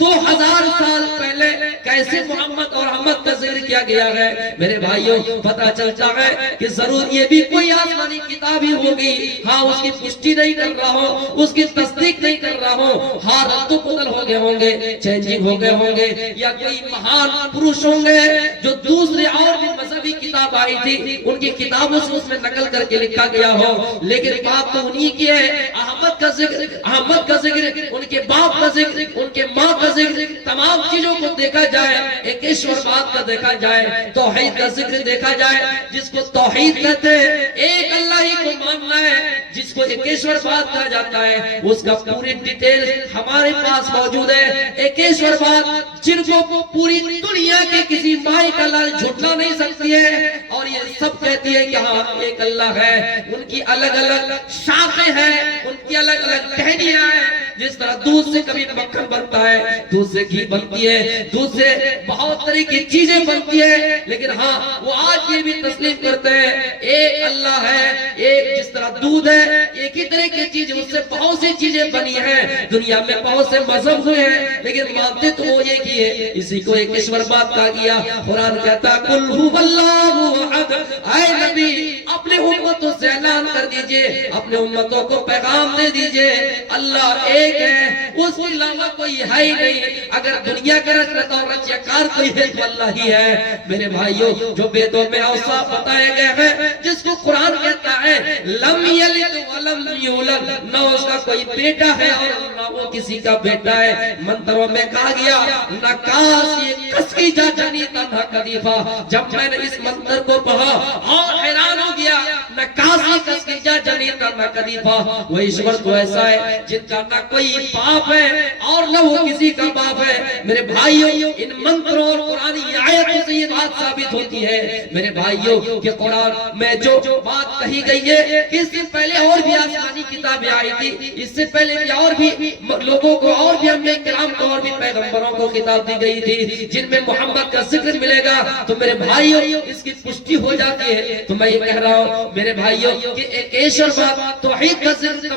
2000 سال پہلے کیسے محمد اور احمد کا ذکر کیا گیا ہے۔ میرے بھائیوں پتہ چلتا ہے کہ ضرور یہ بھی کوئی آسمانی کتاب ہی ہوگی، ہاں اس کی پشٹی نہیں کر رہا ہوں، اس کی تصدیق نہیں کر رہا ہوں، ہاں رد و بدل ہو گئے ہوں گے، چینجنگ ہو گئے ہوں گے، یا کوئی مہان پروش ہوں گے جو دوسرے اور بھی مذہبی کتاب آئی تھی ان کی کتابوں سے اس میں نقل کر کے لکھا گیا ہو، لیکن بات تو انہی کی ہے۔ احمد کا ذکر، ان کے باپ کا ذکر، ان کے ماں کا ذکر، تمام چیزوں کو دیکھا جائے، ایک ایشور بات کا دیکھا جائے، توحید کا ذکر دیکھا جائے، جس کو توحید کہتے ہیں ایک اللہ ہی کو ماننا ہے، جس کو ایک ایشور بات کہا جاتا ہے، اس کا پوری ڈیٹیل ہمارے پاس موجود ہے۔ ایک ایشور بات جن کو پوری دنیا کے کسی مائی کا لال جھٹلا نہیں سکتی ہے، اور یہ سب کہتی ہے کہ ہاں ایک اللہ ہے۔ ان کی الگ الگ شاخیں ہیں، ان کی الگ الگ ٹہنیاں ہیں، جس طرح دودھ سے کبھی مکھن بنتا ہے، دودھ سے گھی بنتی ہے، دودھ سے بہت طرح کی چیزیں بنتی ہے، لیکن ہاں وہ آج یہ بھی تسلیم کرتے ہیں ایک اللہ ہے، ایک جس طرح دودھ ہے ایک ہی طرح کی چیز، اس سے بہت سی چیزیں بنی ہیں۔ دنیا میں بہت سے مذہب ہوئے ہیں لیکن مانتے تو وہ ایک ہی ہے، اسی کو ایک ایشور بات کہا گیا۔ قرآن کہتا قل هو اللہ احد، اے نبی اپنے امتوں سے اعلان کر دیجئے، اپنے امتوں کو پیغام دے دیجئے اللہ ایک ہے، اس کے علاوہ کوئی ہے ہی نہیں۔ اگر دنیا کا رچتا اور رچیاکار کوئی ہے تو اللہ ہی ہے۔ میرے بھائیوں جو ویدوں میں اوصاف بتائے گئے ہیں، جس کو قرآن کہتا ہے لم یلد ولم یولد، نہ اس کا کوئی بیٹا ہے اور نہ وہ کسی کا بیٹا ہے۔ منتروں میں کہا گیا نہ کاس یہ کس کی جا جانی تنہا قدیفہ، جب میں نے اس منتر کو پڑھا اور حیران ہو گیا، نہ کاس یہ کس کی جا جانی تنہا قدیفہ، وہ ایشور تو ایسا ہے جن کا نہ کوئی باپ ہے اور نہ وہ کسی کا باپ ہے۔ میرے بھائیوں ان منتروں اور قرآنی آیتوں سے یہ بات ثابت ہوتی ہے میرے بھائیوں کہ قرآن میں جو بات کہی گئی ہے، اس سے پہلے اور بھی آسمانی کتابیں آئی تھی، اس سے پہلے بھی اور بھی لوگوں کو اور بھی انبیاء کرام کو اور بھی پیغمبروں کو کتاب دی گئی تھی جن میں محمد کا ذکر ملے گا۔ تو میرے بھائیوں اس کی پشٹی ہو جاتی ہے۔ تو میں یہ کہہ رہا ہوں میرے بھائیوں کہ ایک ایشور بات توحید کا ذکر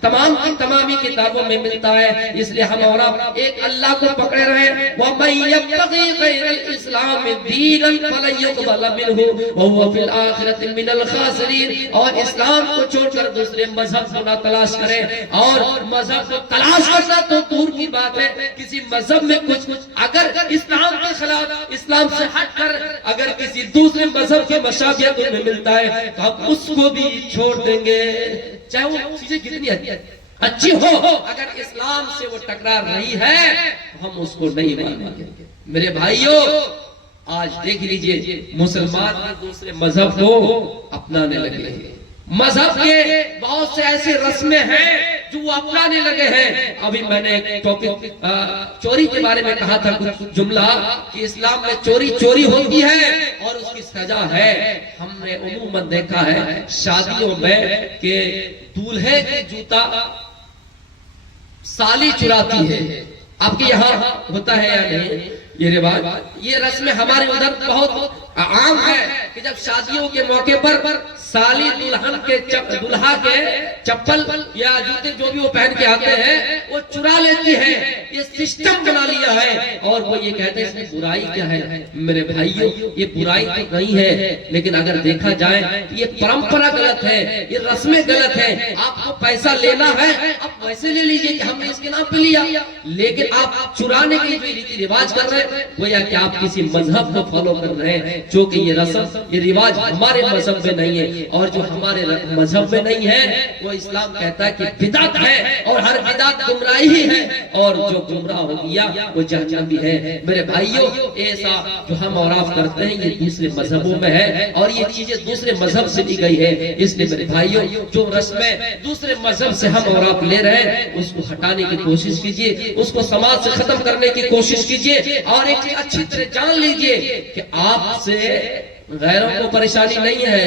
تمام کی تمامی کتابوں میں ملتا ہے، اس لیے ہم اور آپ ایک اللہ کو پکڑے رہے۔ وَمَن يَبْتَغِي غَيْرَ الْإِسْلَامِ دِينًا فَلَن يُقْبَلَ مِنْهُ وَهُوَ فِي الْآخِرَةِ مِنَ الْخَاسِرِينَ۔ اور اسلام کو چھوڑ کر دوسرے مذہب کو نہ تلاش کریں، اور مذہب کو تلاش کرنا تو دور کی بات ہے، کسی مذہب میں کچھ اگر اسلام کے خلاف، اسلام سے ہٹ کر اگر کسی دوسرے مذہب کے مشابہت میں ملتا ہے تو ہم اس کو بھی چھوڑ دیں گے، چاہے وہ چیزیں کتنی اچھی ہو، اگر اسلام سے وہ ٹکرا رہی ہے تو ہم اس کو نہیں مانیں گے۔ میرے بھائیوں آج دیکھ لیجئے مسلمان دوسرے مذہب کو اپنانے لگے ہیں، مذہب کے بہت سے ایسے رسمیں ہیں جو وہ اپنانے لگے ہیں۔ ابھی میں نے ایک ٹاپک چوری کے بارے میں کہا تھا کچھ جملہ کہ اسلام میں چوری ہوتی ہے اور اس کی سزا ہے۔ ہم نے عموماً دیکھا ہے شادیوں میں کہ دولہے کی جوتا سالی چراتی ہے، آپ کے یہاں ہوتا ہے یا نہیں یہ رواج؟ یہ رسم ہمارے ادھر بہت عام ہے کہ جب شادیوں کے موقع پر سالی دلہا کے چپل یا جوتے جو بھی وہ پہن کے آتے ہیں وہ چرا لیتی ہے۔ یہ سسٹم بنا لیا ہے اور وہ یہ کہتے ہیں اس میں برائی کیا ہے؟ میرے بھائیوں یہ برائی تو نہیں ہے، لیکن اگر دیکھا جائے یہ پرمپرا غلط ہے، یہ رسمیں غلط ہے۔ آپ کو پیسہ لینا ہے آپ ویسے لے لیجئے کہ ہم نے اس کے نام پہ لیا، لیکن آپ چرانے کے جو ریتی رواج کر رہے ہیں گویا کہ آپ کسی مذہب کو فالو کر رہے ہیں، جو کہ یہ رسم یہ رواج ہمارے مذہب میں نہیں ہے، اور جو ہمارے مذہب میں نہیں ہے وہ اسلام کہتا ہے کہ بدعت ہے، اور ہر بدعت گمراہی ہی ہے، اور جو گمراہ ہو گیا وہ جہنمی ہے۔ میرے بھائیوں ایسا جو ہم اور آپ کرتے ہیں یہ دوسرے مذہبوں میں ہے، اور یہ چیزیں دوسرے مذہب سے لی گئی ہے۔ اس لیے میرے بھائیوں جو رسمیں دوسرے مذہب سے ہم اور آپ لے رہے ہیں اس کو ہٹانے کی کوشش کیجئے، اس کو سماج سے ختم کرنے کی کوشش کیجئے، اور ایک چیز اچھی طرح جان لیجئے کہ آپ سے غیروں کو پریشانی نہیں ہے،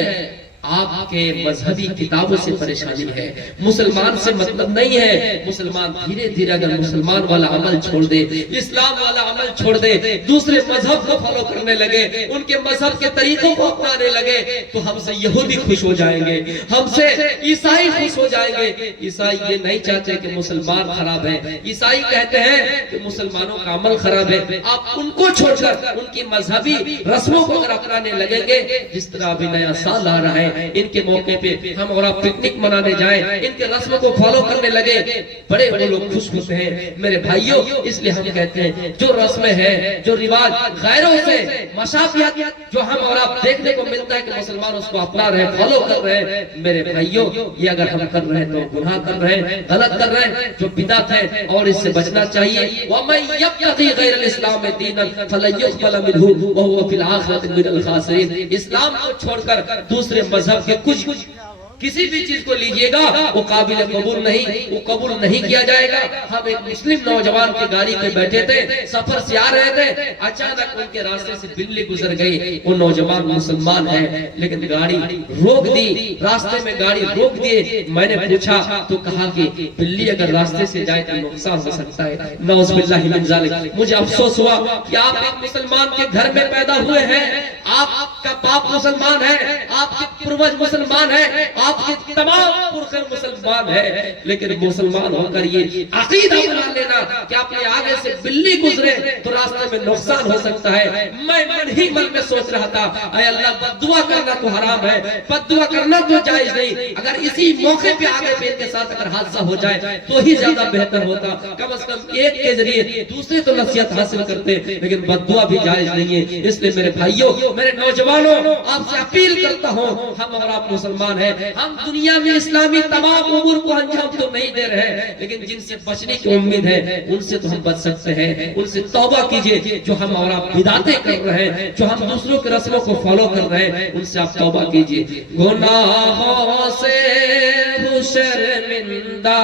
آپ کے مذہبی کتابوں سے پریشانی ہے، مسلمان سے مطلب نہیں ہے۔ مسلمان دھیرے دھیرے اگر مسلمان والا عمل چھوڑ دے، اسلام والا عمل چھوڑ دے، دوسرے مذہب کو فالو کرنے لگے، ان کے مذہب کے طریقوں کو اپنانے لگے، تو ہم سے یہودی خوش ہو جائیں گے، ہم سے عیسائی خوش ہو جائیں گے۔ عیسائی یہ نہیں چاہتے کہ مسلمان خراب ہے، عیسائی کہتے ہیں کہ مسلمانوں کا عمل خراب ہے۔ آپ ان کو چھوڑ کر ان کی مذہبی رسموں کو اگر اپنانے لگیں گے، جس طرح ابھی نیا سال آ رہا ہے، ان کے موقع پہ ہم اور آپ پکنک منانے جائیں، ان کے رسموں کو فالو کرنے لگے، بڑے وہ لوگ خوش ہوتے ہیں۔ میرے بھائیوں، اس لیے ہم کہتے ہیں جو رسمیں ہیں، جو رواج غیروں سے مشابہت جو ہم اور آپ دیکھنے کو ملتا ہے کہ مسلمان اس کو اپنا رہے، فالو کر رہے ہیں، میرے بھائیوں یہ اگر ہم کر رہے ہیں تو گناہ کر رہے ہیں، غلط کر رہے ہیں، جو بدعت ہے اور اس سے بچنا چاہیے۔ وَمَن يَبْتَغِي غَيْرَ الْإِسْلَامِ دِينًا فَلَن يُقْبَلَ مِنْهُ وَهُوَ فِي الْآخِرَةِ مِنَ الْخَاسِرِينَ۔ اسلام کو چھوڑ کر دوسرے مذہب کے کچھ کسی بھی چیز کو لیجئے گا، وہ قابل قبول نہیں، وہ قبول نہیں کیا جائے گا۔ ہم ایک مسلم نوجوان کی گاڑی پہ بیٹھے تھے، سفر سے آ رہے تھے، اچانک ان کے راستے سے بلی گزر گئی۔ وہ نوجوان مسلمان ہے لیکن گاڑی روک دی، راستے میں گاڑی روک دیے۔ میں نے پوچھا تو کہا کہ بلی اگر راستے سے جائے تو نقصان ہو سکتا ہے، نعوذ باللہ من ذالک۔ مجھے افسوس ہوا کہ آپ ایک مسلمان کے گھر میں پیدا ہوئے ہیں، آپ کا باپ مسلمان ہے، آپ کے پروج مسلمان ہے، آپ کے تمام پرخے مسلمان ہے، لیکن مسلمان ہو کر یہ عقیدہ بنا لینا کہ اپنے آگے سے بلی گزرے تو راستے میں نقصان ہو سکتا ہے۔ میں من ہی من میں سوچ رہا تھا، اے اللہ بددعا کرنا تو حرام ہے، بددعا کرنا تو جائز نہیں، اگر اسی موقع پہ آگے پہ ان کے ساتھ اگر حادثہ ہو جائے تو ہی زیادہ بہتر ہوتا، کم از کم ایک کے ذریعے دوسرے تو نصیحت حاصل کرتے، لیکن بددعا بھی جائز نہیں ہے۔ اس لیے میرے بھائیوں، میرے نوجوانوں، آپ سے اپیل کرتا ہوں، ہم اور آپ مسلمان ہیں، ہم دنیا میں اسلامی تمام امور کو انجام تو نہیں دے رہے، لیکن جن سے بچنے کی امید ہے ان سے تو ہم بچ سکتے ہیں۔ ان سے توبہ کیجئے، جو ہم اور آپ بدعتیں کر رہے ہیں، جو ہم دوسروں کے رسموں کو فالو کر رہے ہیں، ان سے آپ توبہ کیجئے۔ گناہوں سے شرمندہ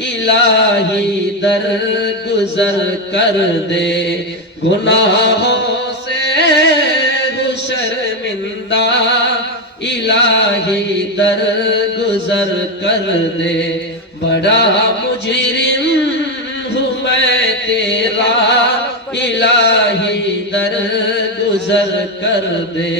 الہی درگزر کر دے، گناہوں سے شرمندہ الہی درگزر کر دے، بڑا مجرم ہوں میں تیرا الہی درگزر کر دے۔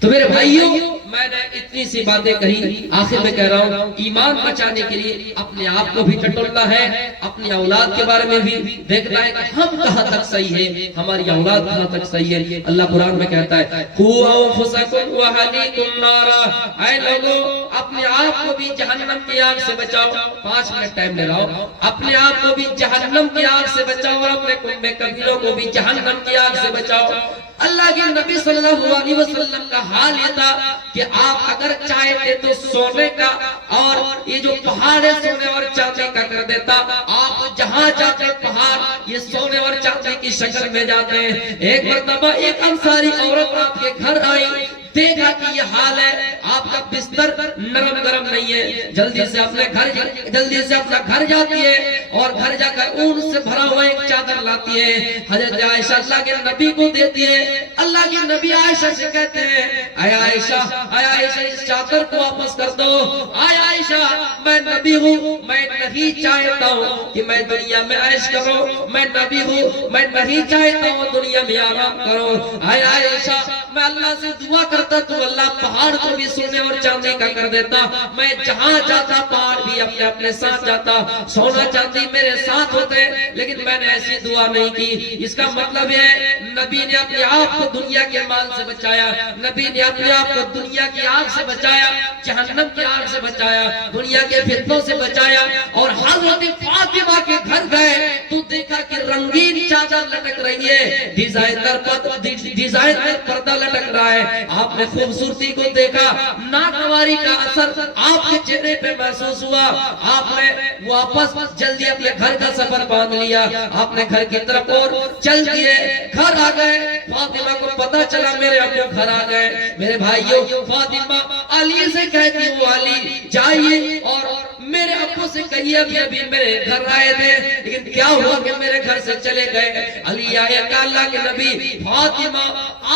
تو میرے بھائیوں، میں نے اتنی سی باتیں کہی، آخر میں کہہ رہا ہوں ایمان بچانے کے لیے اپنے آپ کو بھی ٹٹولنا ہے، اپنی اولاد کے بارے میں بھی دیکھنا ہے کہ ہم کہاں تک صحیح ہے، ہماری اولاد کہاں تک صحیح ہے۔ اللہ قرآن میں کہتا ہے قُوْ أَنفُسَكُمْ وَأَهْلِيكُمْ نَارًا، اے لوگوں اپنے آپ کو بھی جہنم کی آگ سے بچاؤ۔ 5 منٹ ٹائم لے رہا ہوں، اپنے آپ کو بھی جہنم کی آگ سے بچاؤ اور اپنے کنبے قبیلوں کو بھی جہنم کی آگ سے بچاؤ۔ اللہ کے نبی صلی اللہ علیہ وسلم کا حال یہ تھا کہ آپ اگر چاہتے تو سونے کا اور یہ جو پہاڑ ہے سونے اور چاندی کا کر دیتا، آپ جہاں جاتے پہاڑ یہ سونے اور چاندی کی شکل میں جاتے ہیں۔ ایک مرتبہ ایک انصاری عورت آپ کے گھر آئی، دیکھا کہ یہ حال ہے، آپ کا بستر نرم گرم نہیں ہے، جلدی سے اپنا گھر جاتی ہے اور گھر جا کر اون سے بھرا ہوا ایک چادر لاتی ہے، حضرت عائشہ اللہ کے نبی کو دیتی ہے۔ اللہ کے نبی عائشہ سے کہتے ہیں اے عائشہ اس چادر کو واپس کر دو۔ اے عائشہ میں نبی ہوں، میں نہیں چاہتا ہوں کہ میں دنیا میں عیش کروں، میں نبی ہوں، میں نہیں چاہتا ہوں دنیا میں آرام کروں۔ اے عائشہ میں اللہ سے دعا کرتا تو اللہ پہاڑ کو بھی سونے اور چاندی کا کر دیتا، میں جہاں جاتا پہاڑ بھی اپنے ساتھ جاتا، سونا چاندی میرے ساتھ ہوتے، لیکن میں نے ایسی دعا نہیں کی۔ اس کا مطلب ہے نبی نے اپنے آپ کو دنیا کے مال سے بچایا، نبی نے اپنے آپ کو دنیا کی آگ سے بچایا، جہنم کی آگ سے بچایا، دنیا کے فتنوں سے بچایا۔ اور حضرت فاطمہ کے گھر گئے تو دیکھا کہ رنگین چادر لٹک رہی ہے، ڈیزائنر پردہ لٹک رہا ہے۔ آپ نے خوبصورتی کو دیکھا، ناگواری کا اثر آپ کے چہرے پہ محسوس ہوا، آپ نے واپس جلدی اپنے گھر کا سفر باندھ لیا، آپ نے گھر کی طرف اور چل دیے، گھر آ گئے۔ فاطمہ کو پتا چلا میرے ابو گھر آ گئے۔ میرے بھائیوں، فاطمہ علی سے کہتی ہوں علی جائیے اور میرے ابو سے کہیے ابھی ابھی میرے گھر آئے تھے لیکن کیا ہوا کہ میرے گھر سے چلے گئے۔ علی آیا کہ اللہ کے نبی فاطمہ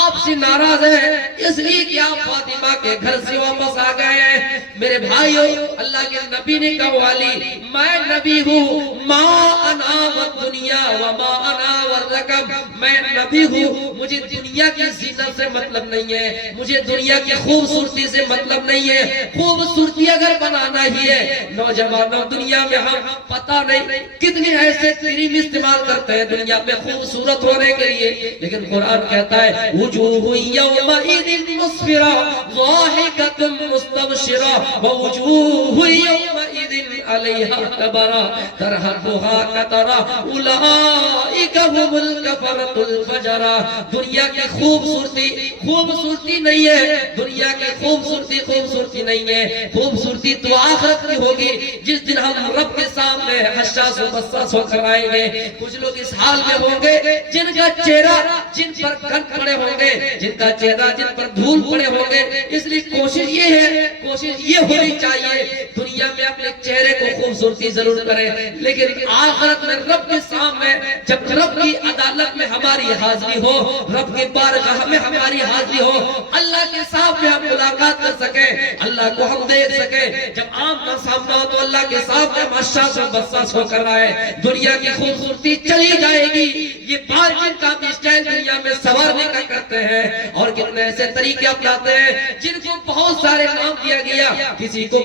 آپ سے ناراض ہے اس لیے کہ آپ فاطمہ کے گھر سے واپس آ گئے ہیں۔ میرے بھائیو اللہ کے نبی نے کہا علی میں نبی ہوں، ما انا والدنیا وما انا والرقم، میں نبی ہوں، مجھے دنیا کی زینت سے مطلب نہیں ہے، مجھے دنیا کی خوبصورتی سے مطلب نہیں ہے۔ خوبصورتی اگر بنانا ہی ہے نوجوانوں، دنیا میں ہم پتہ نہیں کتنے ایسے کریم استعمال کرتے ہیں دنیا میں خوبصورت ہونے کے لیے، لیکن قرآن کہتا ہے وجوہ یومئذ مسفرہ ضاحکۃ مستبشرہ ووجوہ یومئذ علیہا غبرہ ترہقها قترہ اولئک هم الکفرۃ الفجرہ۔ دنیا کی خوبصورتی نہیں ہے، دنیا کی خوبصورتی نہیں ہے، خوبصورتی تو آخرت کی ہوگی جس دن ہم رب کے سامنے حساس و بساس ہو کر آئیں گے۔ کچھ لوگ اس حال میں ہوں گے جن کا چہرہ جن پر گند پڑے ہوں گے، جن کا چہرہ جن پر دھول پڑے ہوں گے، اس لیے کوشش یہ ہونی چاہیے دنیا میں اپنے چہرے کو خوبصورتی ضرور کریں، لیکن آخرت میں رب کے سامنے جب رب کی عدالت میں ہماری حاضری ہو، رب کے بارگاہ میں ہماری حاضری ہو، اللہ کے سامنے ہم ملاقات کر سکیں، اللہ کو ہم دیکھ سکیں، جب آمنا سامنا ہو تو اللہ کے سامنے ہم حساس و بساس ہو کر آئے۔ دنیا کی خوبصورتی چلی جائے گی، یہ بار جن کا بھی اسٹائل دنیا میں سوارنے کا کرتے ہیں اور کتنے ایسے طریقے اپناتے ہیں جن کو بہت سارے نام دیا گیا، کسی کو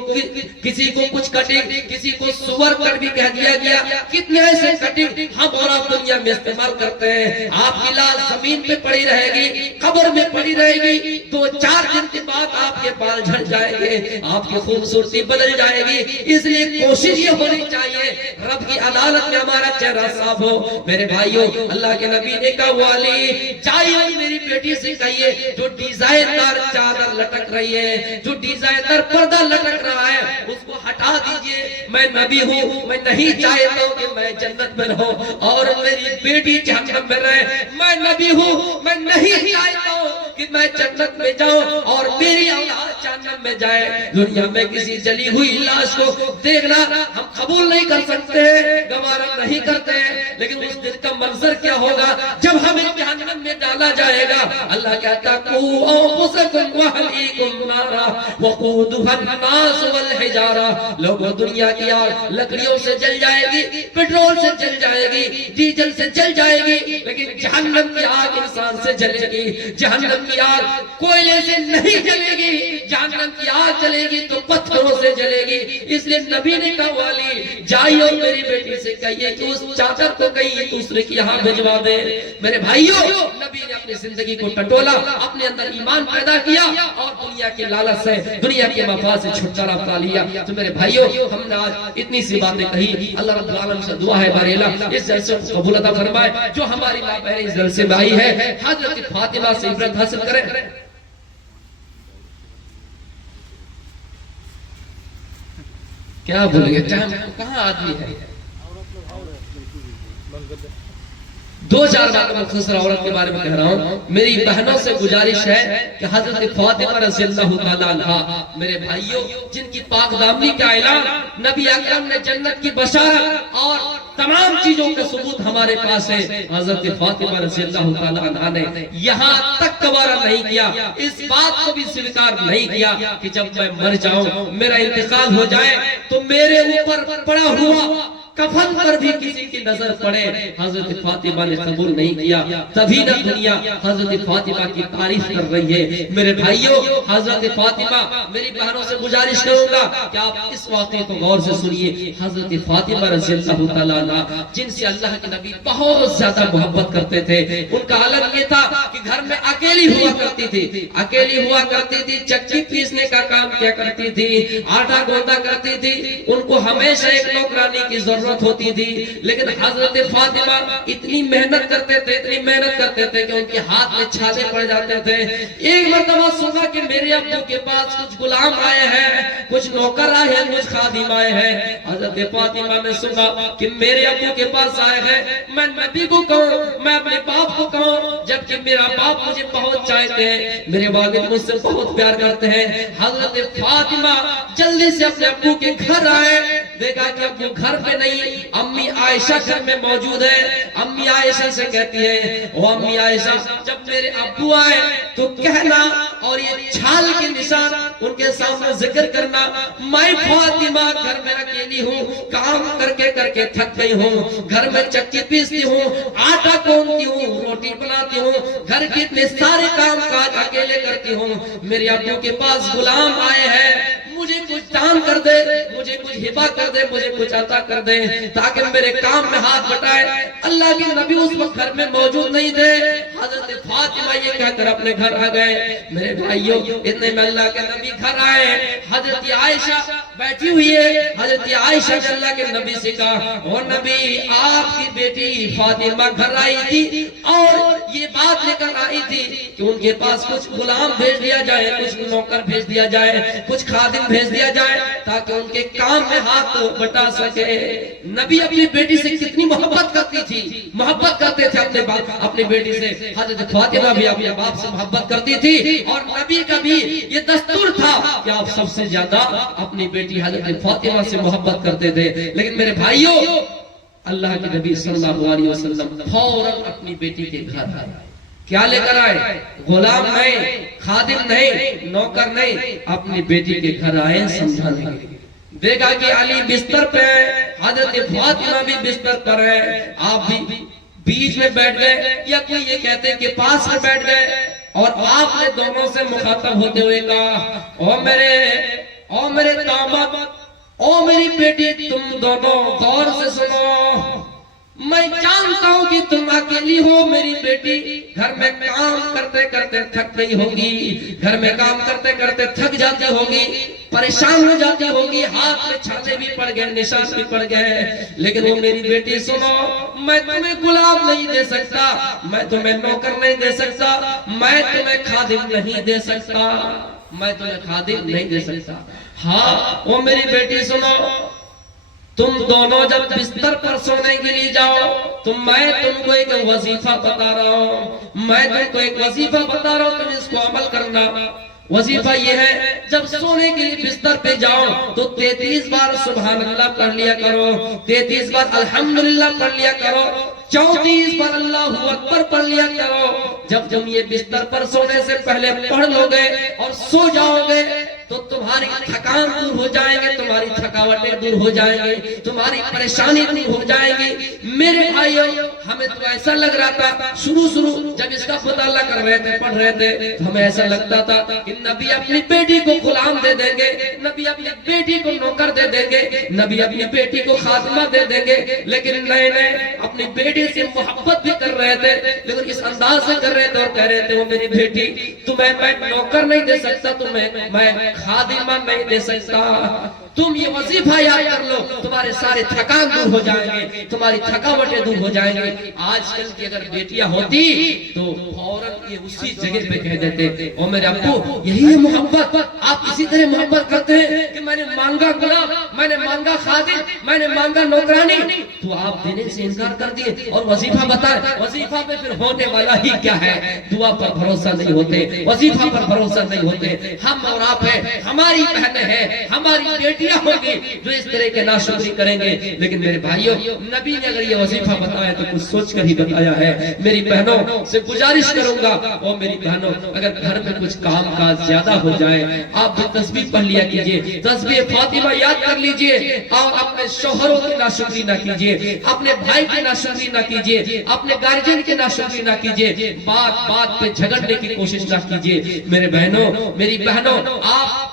کچھ کٹنگ، کسی کو سور کٹ بھی کہہ دیا گیا، کتنے ایسے کٹنگ ہم اور آپ دنیا میں استعمال کرتے ہیں۔ آپ کی لاش زمین پہ پڑی رہے گی، قبر میں پڑی رہے گی، 2-4 دن کے بعد آپ کے بال جھڑ جائیں گے، آپ کی خوبصورتی بدل جائے گی۔ اس لیے کوشش یہ ہونی چاہیے رب کی عدالت میں ہمارا چہرہ صاف ہو۔ میرے بھائیوں اللہ کے نبی نے کہا والی چاہیے میری بیٹی سے کہیے جو ڈیزائن دار چادر لٹک رہی ہے، جو ڈیزائن دار پردہ لٹک رہا ہے اس کو ہٹا دیجئے۔ میں نبی ہوں، میں نہیں چاہتا ہوں کہ میں جنت میں رہوں اور میری بیٹی جہنم میں رہے۔ میں نبی ہوں، میں نہیں چاہتا ہوں کہ میں جنت میں جاؤں اور میری اولاد جہنم میں جائے۔ دنیا میں کسی جلی ہوئی لاش کو دیکھنا ہم قبول نہیں کر سکتے، گوارا نہیں کرتے، لیکن اس دن کا منظر کیا ہوگا جب ہمیں جہنم میں ڈالا جائے گا۔ اللہ کہتا قوا انفسکم واہلیکم نارا وقودھا الناس والحجارہ۔ لوگوں دنیا کی آگ لکڑیوں سے جل جائے گی، پیٹرول سے جل جائے گی، ڈیزل سے جل جائے گی، لیکن جہنم کی آگ انسان سے جلے گی۔ جہنم کی آگ کوئلے سے نہیں جلے گی، جہنم کی آگ جلے گی تو پتھروں سے جلے گی۔ اس لیے نبی نے کہا والی جائیو میری بیٹی سے کہیے کہ اس چادر کو کہیں دوسرے کی یہاں بھجوا دے۔ میرے بھائیوں نبی نے اپنی زندگی کو ٹٹولا، اپنے اندر ایمان پیدا کیا اور دنیا کے لالچ سے، دنیا کے مفاد سے چھٹکارا پا لیا۔ تو میرے بھائیوں ہم نے آج اتنی سی باتیں کہی، اللہ رب العالمین سے دعا ہے بارے اللہ اس جلسے کو قبول عطا فرمائے۔ جو ہماری ماں بہن اس جلسے میں آئی ہے حضرت فاطمہ سے عبرت حاصل کریں۔ کیا بھولے گے کہاں آدمی ہے؟ 2-4 باتیں مختصر عورت کے بارے میں کہہ رہا ہوں۔ میری بہنوں سے گزارش ہے کہ حضرت فاطمہ رضی اللہ تعالیٰ عنہا، میرے بھائیوں جن کی پاک دامنی کا اعلان نبی اکرم نے جنت کی بشارت اور تمام چیزوں کا ثبوت ہمارے پاس ہے، حضرت فاطمہ رضی اللہ تعالیٰ عنہا نے یہاں تک گوارا نہیں کیا، اس بات کو بھی سویکار نہیں کیا کہ جب میں مر جاؤں، میرا انتقال ہو جائے تو میرے اوپر پڑا ہوا کفن پر بھی کسی کی نظر پڑے۔ حضرت فاطمہ نے قبول نہیں کیا، تبھی نہ دنیا حضرت فاطمہ کی تعریف کر رہی ہے۔ میرے بھائیوں حضرت فاطمہ، میری بہنوں سے گزارش کروں گا کہ آپ اس واقعے کو غور سے سنیے۔ حضرت فاطمہ رضی اللہ تعالیٰ عنہ جن سے اللہ کے نبی بہت زیادہ محبت کرتے تھے، ان کا عالم یہ تھا کہ گھر میں اکیلی ہوا کرتی تھی، اکیلی ہوا کرتی تھی، چکی پیسنے کا کام کیا کرتی تھی، آٹا گوندا کرتی تھی، ان کو ہمیشہ ایک نوکرانی کی ضرورت ہوتی تھی، لیکن حضرت فاطمہ اتنی محنت کرتے تھے کہ ان کے ہاتھ میں چھالے پڑ جاتے تھے۔ ایک مرتبہ سنا کہ میرے ابو کے پاس کچھ غلام آئے ہیں، کچھ نوکر آئے ہیں، کچھ خادم آئے ہیں۔ حضرت فاطمہ نے سنا کہ میرے ابو کے پاس آئے ہیں، میں نبی کو کہوں، میں اپنے باپ کو کہوں، جبکہ میرا باپ مجھے بہت چاہتے ہیں، میرے والد مجھ سے بہت پیار کرتے ہیں۔ حضرت فاطمہ جلدی سے اپنے ابو کے گھر آئے، دیکھا کہ اب وہ گھر پہ نہیں، امی عائشہ گھر میں موجود ہے. امی عائشہ سے کہتی ہے او امی عائشہ جب میرے ابو آئے تو کہنا اور یہ چھال کے نشان ان کے سامنے ذکر کرنا میں فاطمہ گھر میں اکیلی ہوں، کام کر کے تھک گئی ہوں، گھر میں چکی پیستی ہوں، آٹا کونتی ہوں، روٹی بناتی ہوں، گھر کے اتنے سارے کام کاج اکیلے کرتی ہوں. میرے ابو کے پاس غلام آئے ہیں، مجھے کچھ دان کر دے، مجھے کچھ ہبہ کر دے، مجھے کچھ عطا کر دے تاکہ میرے کام میں ہاتھ بٹائے. اللہ کے نبی اس وقت گھر میں موجود نہیں تھے. حضرت فاطمہ یہ کہہ کر اپنے گھر آ گئے. میرے بھائیوں اتنے میں اللہ کے نبی گھر آئے. حضرت عائشہ بیٹھی ہوئی ہے. حضرت عائشہ نے اللہ کے نبی سے کہا اور نبی آپ کی بیٹی فاطمہ گھر آئی تھی اور یہ بات لے کر آئی تھی کہ ان کے پاس کچھ غلام بھیج دیا جائے، کچھ نوکر بھیج دیا جائے، کچھ خادم بھیج دیا جائے تاکہ ان کے کام میں ہاتھ بٹا سکے. نبی اپنی بیٹی سے کتنی محبت کرتی تھی، محبت کرتے تھے اپنی بیٹی سے. حضرت فاطمہ بھی اپنے باپ سے محبت کرتی تھی اور نبی کا بھی یہ دستور تھا کہ آپ سب سے زیادہ اپنی بیٹی حضرت فاطمہ سے محبت کرتے تھے. لیکن میرے بھائیوں اللہ کے نبی صلی اللہ علیہ وسلم فوراً اپنی بیٹی کے گھر آئے. کیا لے کر آئے؟ غلام نہیں، خادم نہیں، نوکر نہیں، اپنی بیٹی کے گھر آئے سمجھانے کے لیے. دیکھا کہ علی بستر پہ ہے، حضرت فاطمہ بھی بستر پر ہے، آپ بھی بیچ میں بیٹھ گئے یا کوئی یہ کہتے ہیں کہ پاس میں بیٹھ گئے اور آپ نے دونوں سے مخاطب ہوتے ہوئے کہا او میرے داماد، او میری بیٹی، تم دونوں غور سے سنو. میں جانتا ہوں کہ تم اکیلی ہو میری بیٹی، گھر میں کام کرتے کرتے تھک گئی ہوگی، گھر میں کام کرتے کرتے تھک جاتی ہوگی، پریشان ہو جاتی ہوگی، ہاتھ میں چھالے بھی پڑ گئے، نشان بھی پڑ گئے. لیکن وہ میری بیٹی سنو، میں تمہیں غلام نہیں دے سکتا، میں تمہیں نوکر نہیں دے سکتا، میں تمہیں خادم نہیں دے سکتا، میں تمہیں خادم نہیں دے سکتا. ہاں وہ میری بیٹی سنو، تم دونوں جب بستر پر سونے کے لیے جاؤ تو میں تم کو ایک وظیفہ بتا رہا ہوں، میں تم کو ایک وظیفہ بتا رہا ہوں، تم اس کو عمل کرنا. وظیفہ یہ ہے جب سونے کے لیے بستر پہ جاؤ تو 33 بار سبحان اللہ پڑھ لیا کرو، 33 بار الحمدللہ پڑھ لیا کرو، 34 بار اللہ اکبر پڑھ لیا کرو. جب تم یہ بستر پر سونے سے پہلے پڑھ لو گے اور سو جاؤ گے تو تمہاری تھکان دور ہو جائیں گے، تمہاری تھکاوٹیں دور ہو جائیں گی، تمہاری پریشانی دور ہو جائیں گی. میرے بھائیوں ہمیں تو ایسا لگ رہا تھا شروع جب اس کا مطالعہ کر رہے تھے، پڑھ رہے تھے تو ہمیں ایسا لگتا تھا کہ نبی اپنی بیٹی کو غلام دے دیں گے، نبی اپنی بیٹی کو نوکر دے دیں گے، نبی اپنی بیٹی کو خادمہ دے دیں گے. لیکن نئے اپنی بیٹی سے محبت بھی کر رہے تھے، لیکن اس انداز سے کر رہے تھے اور کہہ رہے تھے وہ میری بیٹی تمہیں میں نوکر نہیں دے سکتا، تمہیں میں خادمہ نہیں دے سکتا. تم یہ وظیفہ یاد کر لو، تمہارے سارے تھکان دور ہو جائیں گے، تمہاری تھکاوٹیں دور ہو جائیں گے. آج کل کی اگر بیٹیاں ہوتی تو فوراً یہ اسی جگہ پہ کہہ دیتے او میرے ابو یہی ہے محبت. آپ اسی طرح محبت کرتے ہیں کہ میں نے مانگا غلام، میں نے مانگا خادم، میں نے مانگا نوکرانی، تو آپ دینے سے انکار کر دیے اور وظیفہ بتائیں. وظیفہ پہ پھر ہونے والا ہی کیا ہے؟ دعا پر بھروسہ نہیں ہوتے، وظیفہ پر بھروسہ نہیں ہوتے. ہم اور آپ ہیں، ہماری بہنیں ہیں، ہماری بیٹیاں ہوں گی جو اس طرح کے ناشکری کریں گے. لیکن میرے بھائیوں نبی نے اگر یہ وظیفہ بتایا تو کچھ سوچ کر ہی بتایا ہے. میری بہنوں سے گزارش کروں گا اور میری بہنوں اگر گھر میں کچھ کام کاج زیادہ ہو جائے آپ بھی تسبیح پڑھ لیا کیجئے، تسبیح فاطمہ یاد کر لیجئے اور اپنے شوہروں کی ناشکری نہ کیجئے، اپنے بھائی کی ناشکری نہ کیجئے، اپنے گارجین کی ناشکری نہ کیجئے، بات بات پہ جھگڑنے کی کوشش نہ کیجئے. میرے بہنوں میری بہنوں آپ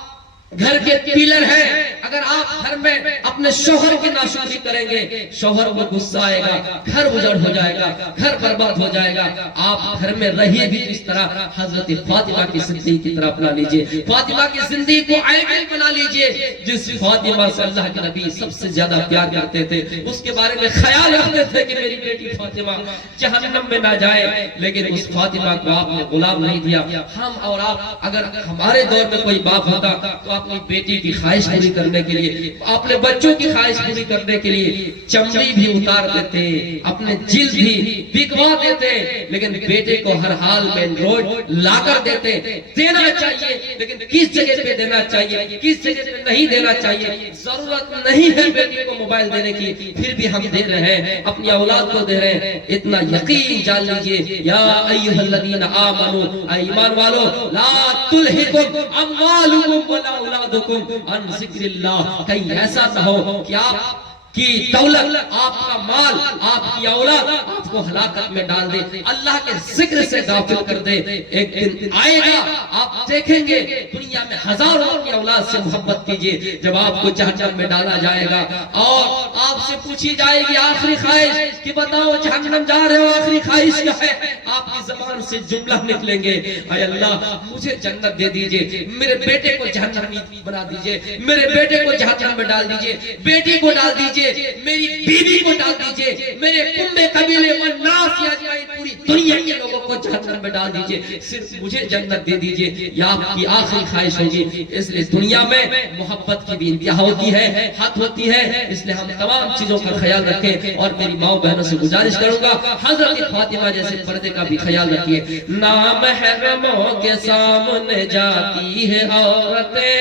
گھر کے پیلر ہیں، اگر آپ گھر میں اپنے شوہر کی ناشکری کریں گے شوہر کو غصہ آئے گا، گھر اجڑ ہو جائے گا، گھر برباد ہو جائے گا. آپ گھر میں رہیے بھی اس طرح حضرت فاطمہ کی زندگی کی طرح اپنا لیجئے، فاطمہ کی زندگی کو آئیڈیل بنا لیجئے جس فاطمہ سے اللہ کے نبی سب سے زیادہ پیار کرتے تھے، اس کے بارے میں خیال رکھتے تھے کہ میری بیٹی فاطمہ جہنم میں نہ جائے. لیکن اس فاطمہ کو آپ نے غلام نہیں دیا. ہم اور آپ اگر ہمارے دور میں کوئی باپ ہوتا تو اپنی بیٹی کی خواہش پوری کرنے کرنے کے لیے، اپنے بچوں کی خواہش پوری کرنے کے لیے چمڑی بھی اتار دیتے، اپنے جلد بھی بکوا دیتے، لیکن بیٹے کو ہر حال میں روڈ لا کر دیتے۔ دینا چاہیے لیکن کس جگہ پہ دینا چاہیے، کس جگہ پہ نہیں دینا چاہیے۔ ضرورت نہیں ہے بیٹے کو موبائل دینے کی، پھر بھی ہم دے رہے ہیں، اپنی اولاد کو دے رہے ہیں۔ اتنا یقین جان لیجئے، یا ایھا الذین آمنوا، ایمان والو، لا تلہکم اموالکم ولا اولادکم عن ذکر اللہ۔ کہیں ایسا نہ ہو کہ آپ کی دولت، آپ کا مال، آپ کی اولاد آپ کو ہلاکت میں ڈال دے، اللہ کے ذکر سے غافل کر دے۔ ایک دن آئے گا آپ دیکھیں گے دنیا میں ہزاروں اپنی اولاد سے محبت کیجئے، جب آپ کو جہنم میں ڈالا جائے گا اور آپ سے پوچھی جائے گی آخری خواہش کہ بتاؤ جہنم جا رہے ہو، آخری خواہش کیا ہے؟ آپ کی زبان سے جملہ نکلیں گے، اے اللہ مجھے جنت دے دیجئے، میرے بیٹے کو جہنمی بنا دیجئے، میرے بیٹے کو جہنم میں ڈال دیجئے، بیٹی کو ڈال دیجئے، میری بیوی کو ڈال دیجئے، میرے کنبے قبیلے والناس اجمعین پوری دنیا کے لوگوں کو جہنم میں ڈال دیجئے، صرف مجھے جنت دے دیجئے، یہ آپ کی آخری خواہش ہوگی۔ اس لیے دنیا میں محبت کی بھی انتہا ہوتی ہے، حد ہوتی ہے، اس لیے ہم تمام چیزوں کا خیال رکھیں۔ اور میری ماں بہنوں سے گزارش کروں گا حضرت فاطمہ جیسے پردے کا بھی خیال رکھیے۔ نامحرموں کے سامنے جاتی ہے عورتیں،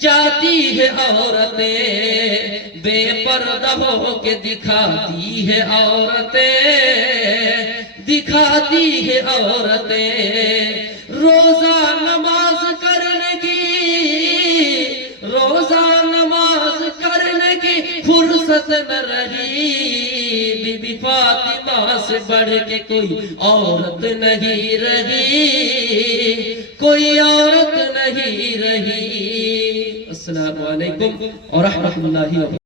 جاتی ہے عورتیں، بے پردہ ہو کے دکھاتی ہے عورتیں، دکھاتی ہے عورتیں۔ روزہ نماز کرنے کی، روزہ نماز کرنے کی فرصت نہ رہی، بی بی فاطمہ سے بڑھ کے کوئی عورت نہیں رہی، کوئی عورت نہیں رہی۔ السلام علیکم ورحمۃ اللہ وبرکاتہ۔